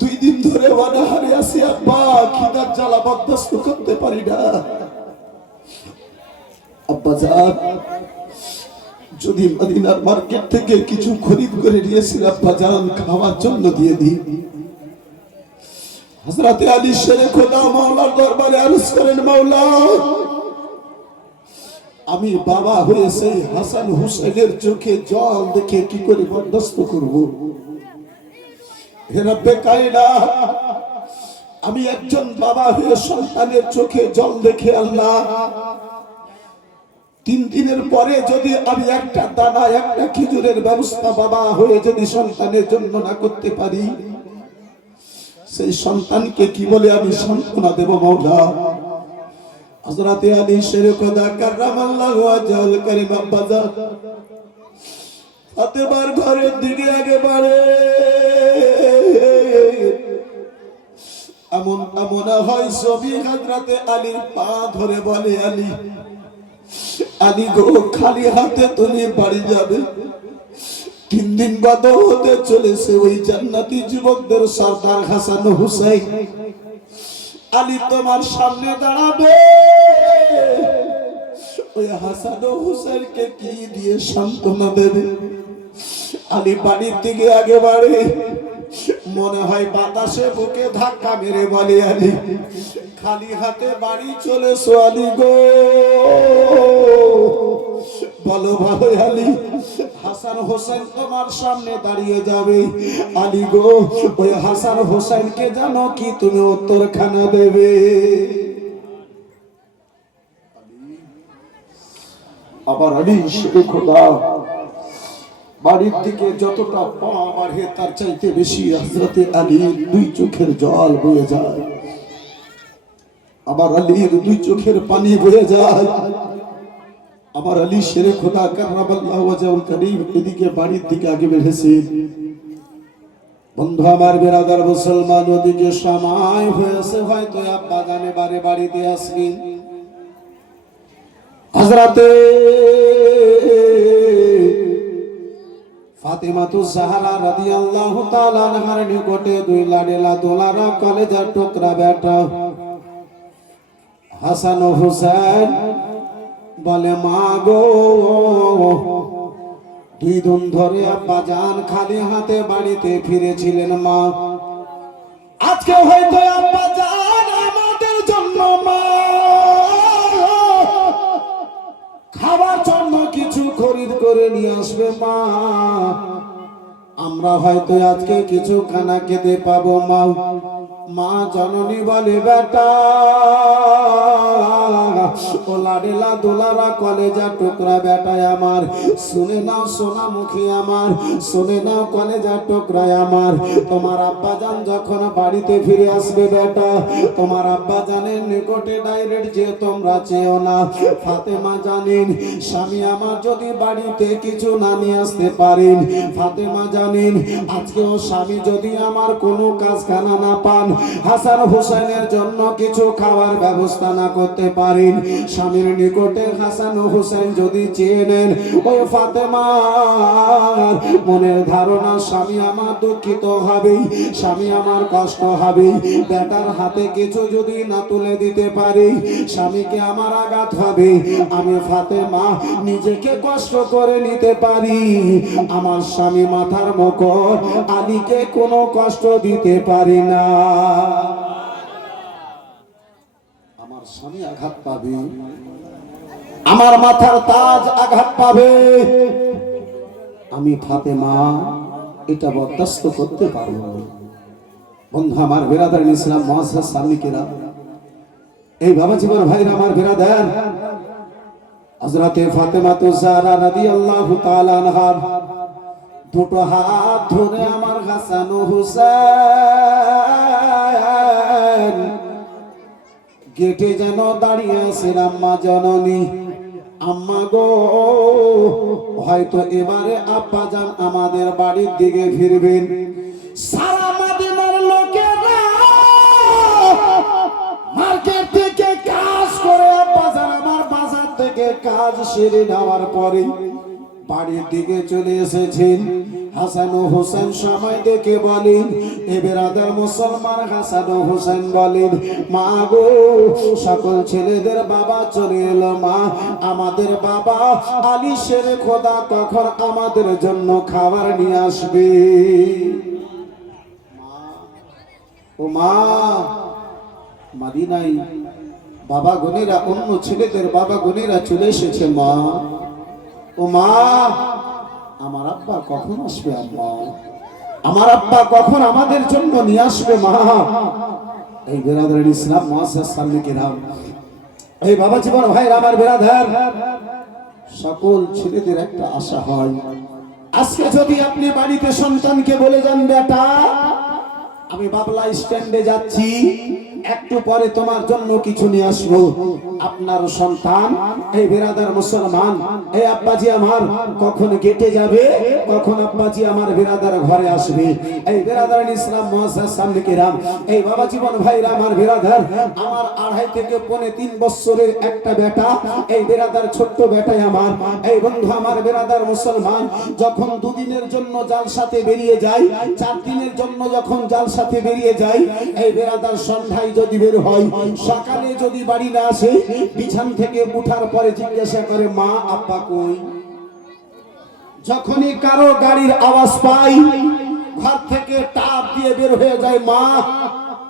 2 দিন ধরে অনাহারে আছি আব্বা, খিদার জ্বালা বরদাস্ত করতে পারি না। আব্বাজান যদি মদিনার মার্কেট থেকে কিছু খরিদ করে নিয়েছিল আব্বাজান খাওয়ার জন্য দিয়ে দিই। হযরতে আলী শেরে খোদা মাওলার দরবারে আরজ করেন, মাওলা আমি বাবা হয়েছে হাসান হুসাইনের চোখে জল দেখে কি করে বরদাস্ত করব। হে রব্বে কায়নাত, আমি একজন বাবা হয়ে সন্তানের চোখে জল দেখে আল্লাহ 3 দিনের পরে যদি আমি একটা দানা একটা খেজুরের ব্যবস্থা বাবা হয়ে যদি সন্তানের জন্য না করতে পারি, সেই সন্তানকে কি বলে আমি সান্ত্বনা দেব মাওলা। হযরতে আলী শেরে খোদা কাররামাল্লাহু ওয়াজহাল কারীম আব্বাজান ফাতেমার ঘরের দিকে আগে বাড়ে। এমন মনে হয় ছবি হযরতে আলীর পা ধরে বলে, আলী আলী গো খালি হাতে তুমি বাড়ি যাবে। 3 দিন বাদ হতে চলেছে ওই জান্নাতি যুবকদের সরদার হাসান হুসাইন আলী তোমার সামনে দাঁড়াবে। ওই হাসান হুসাইনকে কি দিয়ে সান্ত্বনা দেবে? আলী বাড়ির দিকে আগে বাড়ে, মনে হয় বাতাসে বুকে ধাক্কা মেরে বলে, আলী খালি হাতে বাড়ি চলেছো আলী গো। বলো ভালো আলী, হাসান হোসেন তোমার সামনে দাঁড়িয়ে যাবে। আলী গো ওই হাসান হোসেনকে জানো কি তুমি উত্তরখানা দেবে? আবার আলী শেরে খোদা বাড়ির দিকে যতটা পা বাড়ে তার চাইতে বেশি হযরতে আলীর দুই চোখের জল বয়ে যায়, আমার আলীর দুই চোখের পানি বয়ে যায়। আমার আলী শেরে খোদা কাররামাল্লাহু ওয়াজহুল কারীম এদিকে বাড়ির দিকে আগে বেড়েছে। বন্ধু আমার বেরাদার মুসলমান, ওদিকে সময় হয়েছে হয়তো আব্বা জানে বারে বাড়িতে আসবেন। হযরতে ফাতেমাতুজ জাহরা রাদিয়াল্লাহু তাআলা আনহার নিকটে দুই লাডেলা দোলারা কলেজার টুকরা বেটা হাসান ও হুসাইন বলে, মা গো, দুই দিন ধরে আব্বা জান খালি হাতে বাড়িতে ফিরেছিলেন মা, আজকে হয়তো আব্বা জান আমাদের জন্য মা খাবার জন্য কিছু খরিদ করে নিয়ে আসবে মা, আমরা হয়তো আজকে কিছু খানা খেতে পাবো মা। মা জননী বলে, বেটা ও লাডেলা দোলারা কলেজা টুকরা বেটায় আমার, শুনে নাও সোনা মুখী আমার, শুনে নাও কলেজা টুকরায় আমার, তোমার আব্বা জান যখন বাড়িতে ফিরে আসবে বেটা, তোমার আব্বা জানের নিকটে ডাইরেক্ট যে তোমরা চেও না। ফাতেমা জানেন স্বামী আমার যদি বাড়িতে কিছু না নিয়ে আসতে পারেন, ফাতেমা জানেন আজকেও স্বামী যদি আমার কোনো কাজখানা না পান, হাসান হুসাইনের জন্য কিছু খাওয়ার ব্যবস্থা না করতে পারেন, স্বামীর নিকটে হাসান হুসাইন যদি চেয়ে নেন, ওই ফাতেমা মনের ধারণা স্বামী আমার দুঃখিত হবে, স্বামী আমার কষ্ট হবে, বেটার হাতে কিছু যদি না তুলে দিতে পারি স্বামীকে আমার আঘাত হবে, আমি ফাতেমা নিজেকে কষ্ট করে নিতে পারি, আমার স্বামী মাথার মুকুট আলীকে কোনো কষ্ট দিতে পারি না। আমার স্বামী আঘাত পাবে, আমার মাথার তাজ আঘাত পাবে, আমি ফাতেমা এটা বরদাস্ত করতে পারবো না। বন্ধু আমার বেরাদার ইসলাম মুআজ্জাজ সামিকেরা, এই বাবা জীবন ভাইরা আমার বেরাদার, হযরতে ফাতেমাতুজ জাহরা রাদিয়াল্লাহু তাআলা আনহার দুটো হাত ধরে আমার হাসান ও হুসাইন গেটে যেন দাঁড়িয়ে আছেন আম্মা জননী, আম্মা গো, হয়তো এবারে আব্বা জান আমাদের বাড়ির দিকে ফিরবেন। সারা মদিনার লোকেরা মার্কেট থেকে কাজ করে আব্বা জান আমার বাজার থেকে কাজ সেরে নেওয়ার পরে বাড়ির দিকে চলে এসেছেন। হাসান ও হোসেন সময় দেখে বলেন, এ বেরাদার মুসলমান হাসান ও হোসেন বলেন, মা গো, সকল ছেলেদের বাবা চলে এলো মা, আমাদের বাবা আলী শেরে খোদা কখন আমাদের জন্য খাবার নিয়ে আসবে? ও মা, মদিনায় বাবা গণেরা, অন্য ছেলেদের বাবা গণেরা চলে এসেছে মা। ও মা, আমার আব্বা কখন আসবে? আম্মা, আমার আব্বা কখন আমাদের জন্য নিয়ে আসবে মা? এই বেরাদার ইসলাম মুআজ্জাজ সামিকেরা, এই বাবা জীবন ভাইরা আমার বেরাদার, সকল ছেলেদের একটা আশা হয়, আজকে যদি আপনি বাড়িতে সন্তানকে বলে যান, বেটা আমি বাবলা স্ট্যান্ডে যাচ্ছি, একটু পরে তোমার জন্য কিছু নিয়ে আসবো, আপনার সন্তান, এই বেরাদার মুসলমান, এই আব্বাজি আমার কখন গেটে যাবে, কখন আব্বাজি আমার বেরাদার ঘরে আসবে? এই বেরাদার ইসলাম মুআজ্জাজ সামিকেরা, এই বাবা জীবন ভাইরা আমার বেরাদার, আমার 2.5 থেকে 3 বছরের একটা বেটা, এই বেরাদার ছোট্ট বেটাই আমার, এই বন্ধু আমার বেরাদার মুসলমান, যখন 2 দিনের জন্য জালসাতে বেরিয়ে যায়, 4 দিনের জন্য যখন জালসাতে বেরিয়ে যায়, এই বেরাদার সন্ধ্যায় যদি বের হয়, সকালে যদি বাড়ি না আসে, বিছান থেকে উঠার পরে জিজ্ঞাসা করে, মা আব্বা কই? যখনই কারো গাড়ির আওয়াজ পাই, ঘর থেকে টাপ দিয়ে বের হয়ে যায়, মা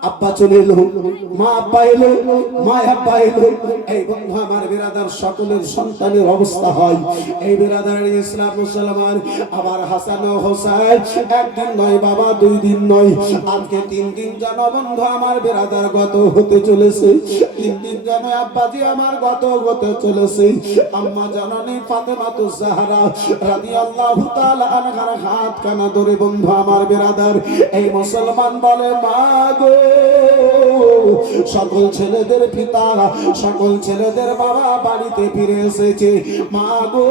আব্বা চলে এলো, মা আব্বা এলো, মা আব্বা এলো। এই বন্ধু আমার বিরাদার সকলের সন্তানের অবস্থা হয় এই বিরাদারের ইসলাম মুসলমান। আবার হাসান ও হোসেন একদিন নয় বাবা, 2 দিন নয়, আজকে 3 দিন যেন বন্ধু আমার বিরাদার গত হতে চলেছে। 3 দিন যেন আব্বাজি আমার গত হতে চলেছে। আম্মা জননী ফাতেমাতুজ জাহরা রাদিয়াল্লাহু তাআলা আনহার হাত কানা ধরে বন্ধু আমার বিরাদার এই মুসলমান বলে, মা গো, সকল ছেলেদের পিতা, সকল ছেলেদের বাবা বাড়িতে ফিরে এসেছে। মা গো,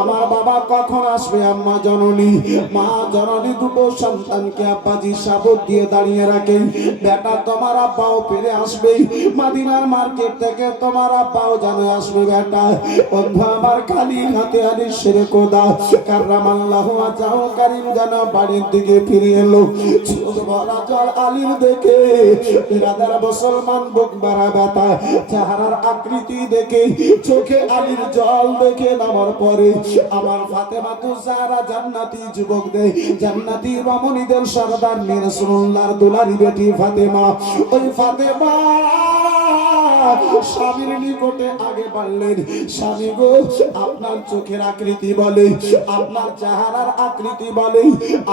আমার বাবা কখন আসবে? আম্মা জননী, মা জননী দুটো সন্তানকে আব্বাজি সাবত দিয়ে দাঁড়িয়ে রাখেন, বেটা তোমার আব্বাও ফিরে আসবে, মদিনার মার্কেট থেকে তোমার আব্বাও জানো আসবে বেটা। বন্ধু আমার খালি হাতে আলী শেরে কোদা কাররামাল্লাহু ওয়াজহাহু কারীম যেন বাড়ির দিকে ফিরে এলো। চোখ ভরা জল আলীর দেখে বিরাদার মুসলমান বুক বাড়া ব্যথা, চেহারার আকৃতি দেখে, চোখে আলীর জল দেখে নামার পরে আমার ফাতেমাতুজ জাহরা জান্নাতি যুবকদের, জান্নাতি রমণীদের সরদার রাসূলুল্লাহর দুলারি বেটি ফাতেমা, ওই ফাতেমা স্বামীর নিকটে আগে বাড়লেন। স্বামী গো, আপনার চোখের আকৃতি বলে, আপনার চেহারার আকৃতি বলে,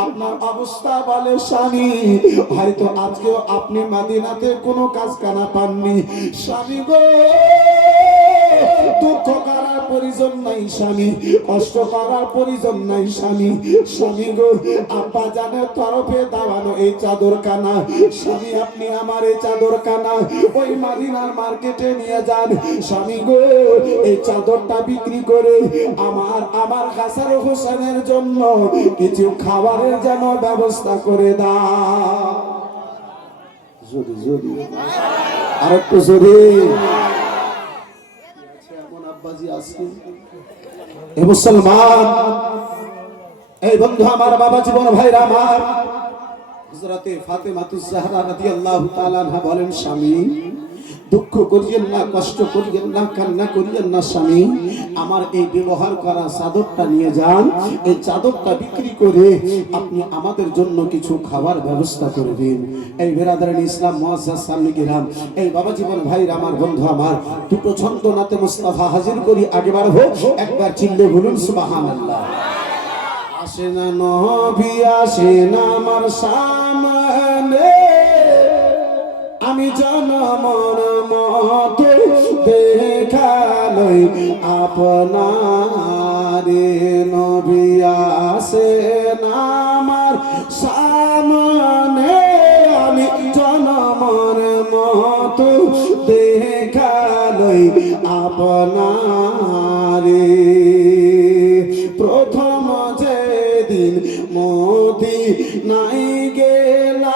আপনার অবস্থা বলে স্বামী, হয়তো আজকেও আপনি মদিনাতে কোনো কাজ কানা পাননি। স্বামী গো, দুঃখ করার প্রয়োজন নাই স্বামী, কষ্ট করার প্রয়োজন নাই স্বামী। স্বামী গো, আব্বা জানের তরফে দাওয়ানো এই চাদর কানা, স্বামী আপনি আমার এই চাদর কানা ওই মদিনার মার্কেটে নিয়ে যান। স্বামী গো, এই চাদরটা বিক্রি করে আমার হাসান হোসেনের জন্য কিছু খাবারের যেন ব্যবস্থা করে দাও। যদি যদি আর একটু যদি এমন আব্বাজি আছে এ মুসলমান, এই বন্ধু আমার বাবা জীবন ভাইরা আমার হযরতে ফাতেমাতুজ জাহরা রাদিয়াল্লাহু তাআলা আনহা বলেন, স্বামী দুঃখ করিয়েন না, কষ্ট করিয়েন না, কান্না করিয়েন না স্বামী, আমার এই ব্যবহার করা চাদরটা নিয়ে যান, এই চাদরটা বিক্রি করে আপনি আমাদের জন্য কিছু খাবার ব্যবস্থা করে দিন। এই বিরাদারান ইসলাম মুআজ্জাজ সামনে গিরাম, এই বাবা জীবন ভাইরা আমার বন্ধু আমার, দুটো ছন্দ নাতে মুস্তাফা হাজির করি, আগেবার হোক একবার চিল্লে বলুন সুবহানাল্লাহ। আসে না নবী, আসে না আমার সামনে, আমি জনমর মতো দেখালই আপনারে, নবী আসে না আমার সামনে, আমি জনমর মতো দেখালই আপনারে। প্রথম যেদিন মদিনায় গেলাম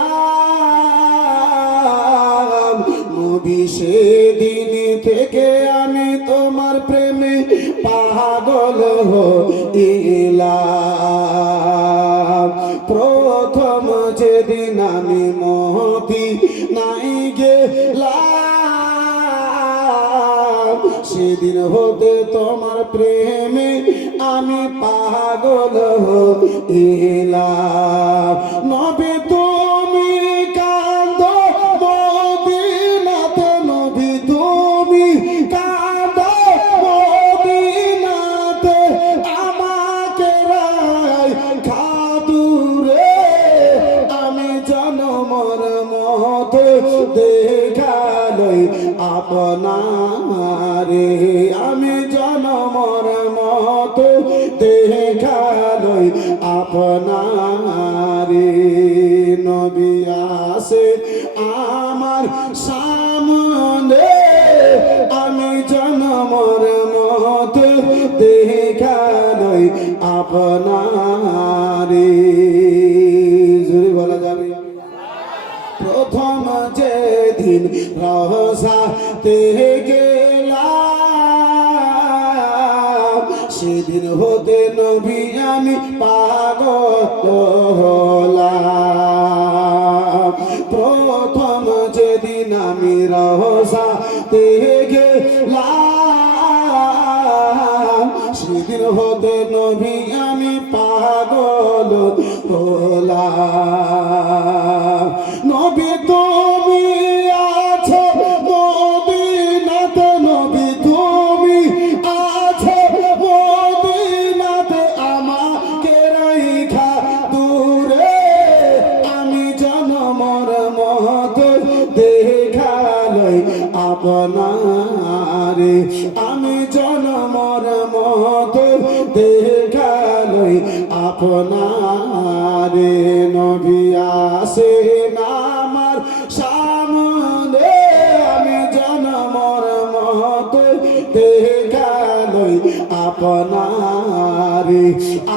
নবী, সেদিন থেকে আমি তোমার প্রেমে পাগল হইলাম। প্রথম যেদিন আমি মদিনায় গেলাম সেদিন হতে তোমার প্রেমে আমি পাগল হইলাম। নবী তুমি কাঁদো মদিনাতে, নবী তুমি কাঁদো মদিনাতে, আমাকে রায় খাদুরে, আমি জনমর মতো দেখালই আপনারে, আমি জনমর মতো দেখালই আপনারে। নবী আসে আমার সামনে, আমি জনমর মতো দেখালই আপনারে। জোরে বলা যাবে। প্রথম যেদিন রওজাতে গেলাম সেদিন হতে নবী আমি পাগল হলাম। প্রথম যেদিন আমি রওজাতে গেলাম সেদিন হতে নবী আমি পাগল হলাম। নবী তুমি রে আমি জনমর মতো দেখালই আপনারে নবী আসেন আমার সামনে আমি জনমর মতো দেখালই আপনারে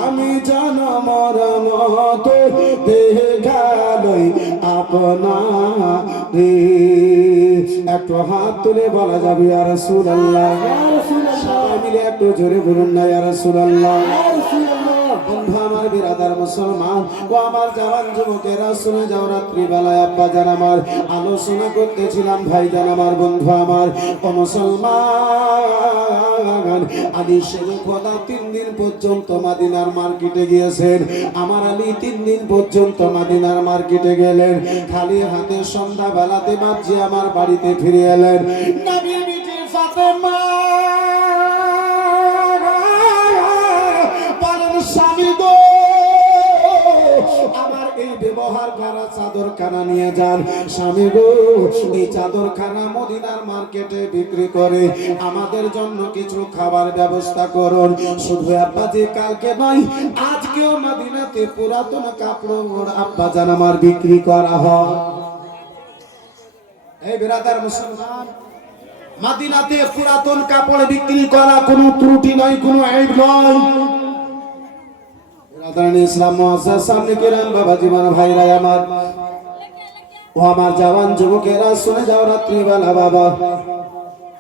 আমি জনমর মতো দেখালই আপনারে একটু হাত তুলে বলা যাবে ইয়া রাসূলুল্লাহ সবাই মিলে একটু জোরে বলুন না ইয়া রাসূলুল্লাহ বন্ধু আমার বিরাদার মুসলমান ও আমার জওয়ান যুবকেরা শুনে যাও রাত্রি বেলায় আব্বা জান আমার আলোচনা করতেছিলাম ভাই জান আমার বন্ধু আমার ও মুসলমান আলী শেরে খোদা 3 দিন পর্যন্ত মদিনার মার্কেটে গিয়েছেন আমার আলী 3 দিন পর্যন্ত মদিনার মার্কেটে গেলেন খালি হাতে সন্ধ্যা বেলাতে বাপজি আমার বাড়িতে ফিরে এলেন নবী বিটি ফাতেমা স্বামী গো আমার এই ব্যবহার করা চাদর খানা নিয়ে যান স্বামী গো এই চাদর খানা মদিনার মার্কেটে বিক্রি করে আমাদের জন্য কিছু খাবার ব্যবস্থা করুন শুধু আব্বাজি কালকে নয় আজকেও মদিনাতে পুরাতন কাপড় আব্বাজান আমার বিক্রি করা হয় এই বিরাদার মুসলমান মদিনাতে পুরাতন কাপড় বিক্রি করা কোনো ত্রুটি নয় কোনো আইব নয় ইসলাম মুআজ্জাজ সামনে কিরাম বাবা জীবন ভাইরা আমার ও আমার জওয়ান যুবকেরা শুনে যাও রাত্রি বেলা বাবা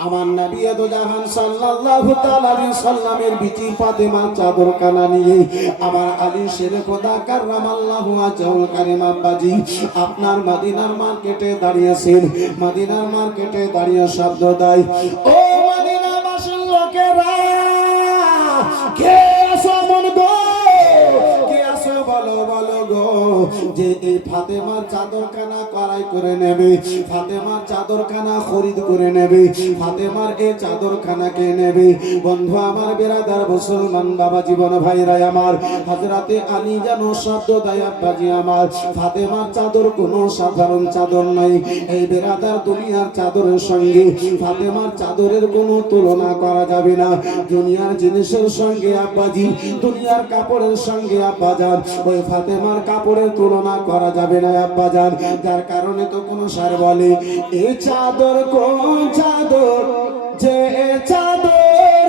আমার নবী দো জাহান সাল্লাল্লাহু তাআলা আলাইহি সাল্লামের বিটি ফাতেমা চাদর কানা নিয়ে আমার আলী শেরে খোদা কাররামাল্লাহু ওয়াজহুল কারীম আব্বাজি আপনার মদিনার মার্কেটে দাঁড়িয়েছেন মদিনার মার্কেটে দাঁড়িয়ে শব্দ দেয় ও মদিনাবাসীর লোকেরা কে আসো মন গো বলো বলো গো যে এই ফাতেমার চাদরখানা কড়াই করে নেবে ফাতেমার চাদরখানা খরিদ করে নেবে ফাতেমার এই চাদরখানাকে নেবে বন্ধু আমার বেরাদার মুসলমান বাবা জীবন ভাইরা আমার হযরতে আলী যেন শব্দ দেয় আব্বাজি আমার ফাতেমার চাদর কোনো সাধারণ চাদর নাই এই বেরাদার দুনিয়ার চাদরের সঙ্গে ফাতেমার চাদরের কোনো তুলনা করা যাবে না দুনিয়ার জিনিসের সঙ্গে আব্বাজি দুনিয়ার কাপড়ের সঙ্গে আব্বাজান ওই ফাতেমার কাপড়ের তুলনা করা যাবে না আব্বাজান যার কারণে তো কোন সার বলে এই চাদর কোন চাদর যে চাদর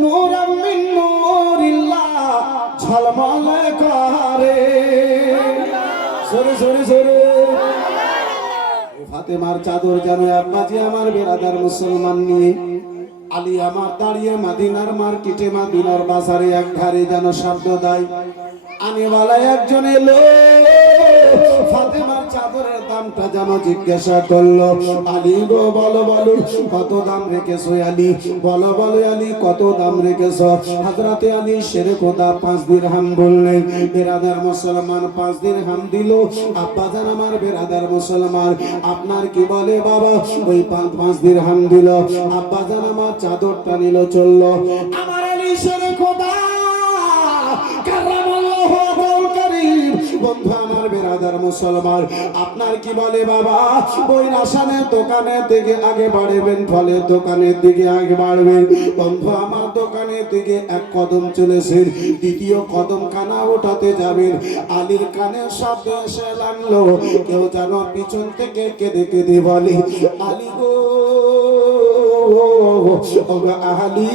নূরাম মিন নূরিল্লাহ ঝলমলে করে সরে সরে সরে ফাতেমার চাদর যেন আব্বাজি আমার বেরাদার মুসলমান নিয়ে আলী আমার দাঁড়িয়ে মদিনার মার্কেটে মদিনার বাজারে এক ধারে যেন শব্দ দেয় আমি বলা একজন এলো ফাতেমার চাদরের দামটা যেন জিজ্ঞাসা করলো আলী গো বলো বলো কত দাম রেখেছো আলী বলো বলো আলী কত দাম রেখেছো হযরতে আলী শেরে খোদা 5 দিরহাম বললেন বেরাদার মুসলমান 5 দিরহাম দিল আব্বাজান আমার বেরাদার মুসলমান আপনার কি বলে বাবা ওই 5 দিরহাম দিল আব্বাজান আমার চাদরটা নিল চললো আমার আলী শেরে খোদা কাররামাল্লাহু ওয়াজহুল কারীম বন্ধু আমার বেরাদার মুসলমান আপনার কি বলে বাবা ওই রাসানের দোকানের দিকে আগে বাড়বেন ফলের দোকানের দিকে আগে বাড়বেন বন্ধু আমার দোকানের দিকে এক কদম চলেছেন দ্বিতীয় কদম খানা ওঠাতে যাবেন আলীর কানে শব্দ এসে লাগলো কেউ যেন পিছন থেকে কেঁদে কেঁদে বলে আলী গো আলী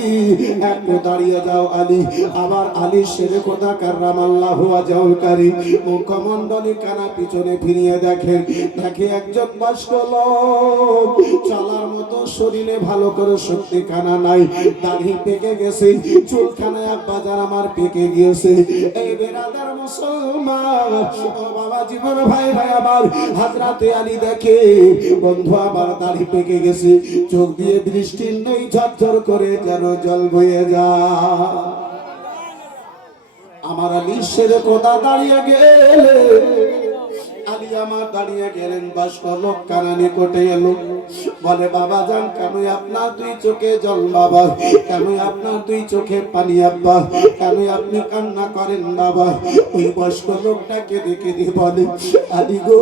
একটু দাঁড়িয়ে যাও আলী আবার আলী শেরে খোদা কাররামাল্লাহু ওয়াজহুল কারীম মুখমণ্ডলী কানা পিছনে ফিরিয়ে দেখেন দেখে একজন বয়স্ক লোক চলার মতো শরীরে ভালো করে শক্তি খানা নাই দাড়ি পেকে গেছে চুলখানা আব্বাজান আমার পেকে গিয়েছে এই বেরাদার মুসলমান ও বাবা জীবন ভাই ভাই আমার হযরতে আলী দেখে বন্ধু আমার দাড়ি পেকে গেছে চোখ দিয়ে বৃষ্টির নই ঝরঝর করে যেন জল বয়ে যায় আমার আলী শেরে খোদা দাঁড়িয়ে গেলে আলী ভাই আমার দাঁড়িয়ে গেলেন। বয়স্ক লোক কানা নিকটে এলো, বলে বাবা যান কেন আপনার দুই চোখে জল বাবা, কেন আপনার দুই চোখে পানি আব্বা, কেন আপনি কান্না করেন বাবা? ওই বয়স্ক লোকটাকে দেখে দিয়ে বলে আলী গো,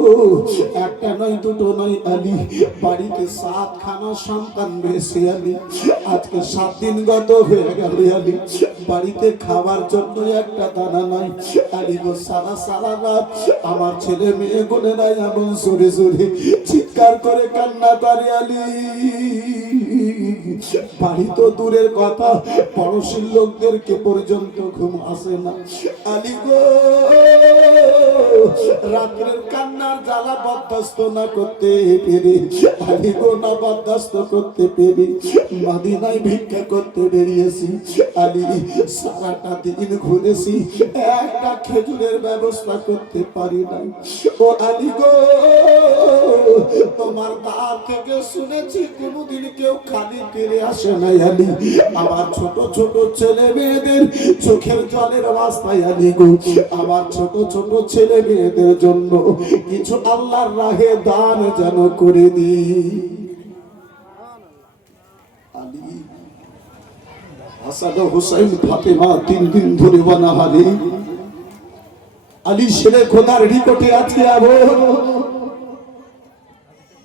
একটা নয় দুটো নয় আলী, বাড়িতে 7 খানা সন্তান রয়েছে আলী, আজকে 7 দিন গত হয়ে গেল আলী, বাড়িতে খাবার জন্য একটা দানা নাই আলী গো। সারা সারা রাত আমার ছেলে মেয়ে বোনেরা এমন জোরে জোরে চিৎকার করে কান্না করে আলী, বাড়ি তো দূরের কথা, পড়োশীর লোকদেরকে পর্যন্ত ঘুম আসে না আলী গো। রাতের কান্নার জ্বালা বরদাস্ত না করতে পেরে আলী গো, না বরদাস্ত করতে পেরে মদিনায় ভিক্ষা করতে বেরিয়েছি আলী। সারাটা দিন ঘুরেছি, একটা খেজুরের ব্যবস্থা করতে পারি নাই ও আলী গো। তোমার দ্বার থেকে শুনেছি কোনদিন কেউ খালি ফিরে আসে নাই আলী। আমার ছোট ছোট ছেলে মেয়েদের চোখের জলের অবস্থায় আলী গো, আমার ছোট ছোট ছেলে মেয়েদের জন্য কিছু আল্লাহর রাহে দান যেন করে দিই আলী। হাসান হুসাইন ফাতেমা 3 দিন ধরে বানাহারি আলী ছেলে খোদার নিকটে আছে। আবার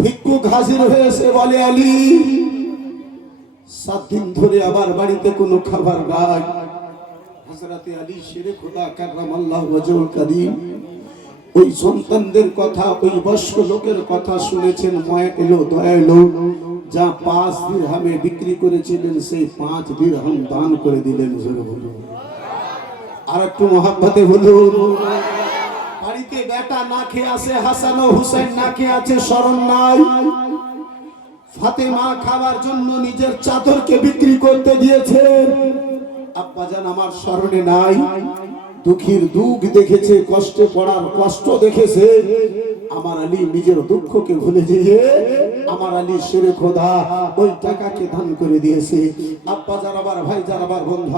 ভিক্ষুক হাজির হয়েছে, বলে আলী 7 দিন ধরে আবার বাড়িতে কোনো খাবার নাই। হযরতে আলী শেরে খোদা কাররামাল্লাহু ওয়াজহুল কারীম ওই সন্তানদের কথা, ওই বয়স্ক লোকের কথা শুনেছেন, মায়া এলো, দয়া এলো, যা 5 দিরহামে বিক্রি করেছিলেন সেই 5 দিরহাম দান করে দিলেন। জোরে বলুন আর একটু মহব্বতে বলুন। বাড়িতে বেটা না খেয়ে আছে, হাসান ও হুসাইন না খেয়ে আছে, স্মরণ নাই। ফাতেমা খাবার জন্য নিজের চাদরকে বিক্রি করতে দিয়েছে, আব্বাজান আমার স্মরণে নাই। দুঃখীর দুঃখ দেখেছে, কষ্টে পড়ার কষ্ট দেখেছে। আমার আলী নিজের দুঃখকে ভুলে গিয়ে আমার আলী শেরে খোদা ওই টাকাকে দান করে দিয়েছে। আব্বাজান আবার ভাইজান আবার বন্ধু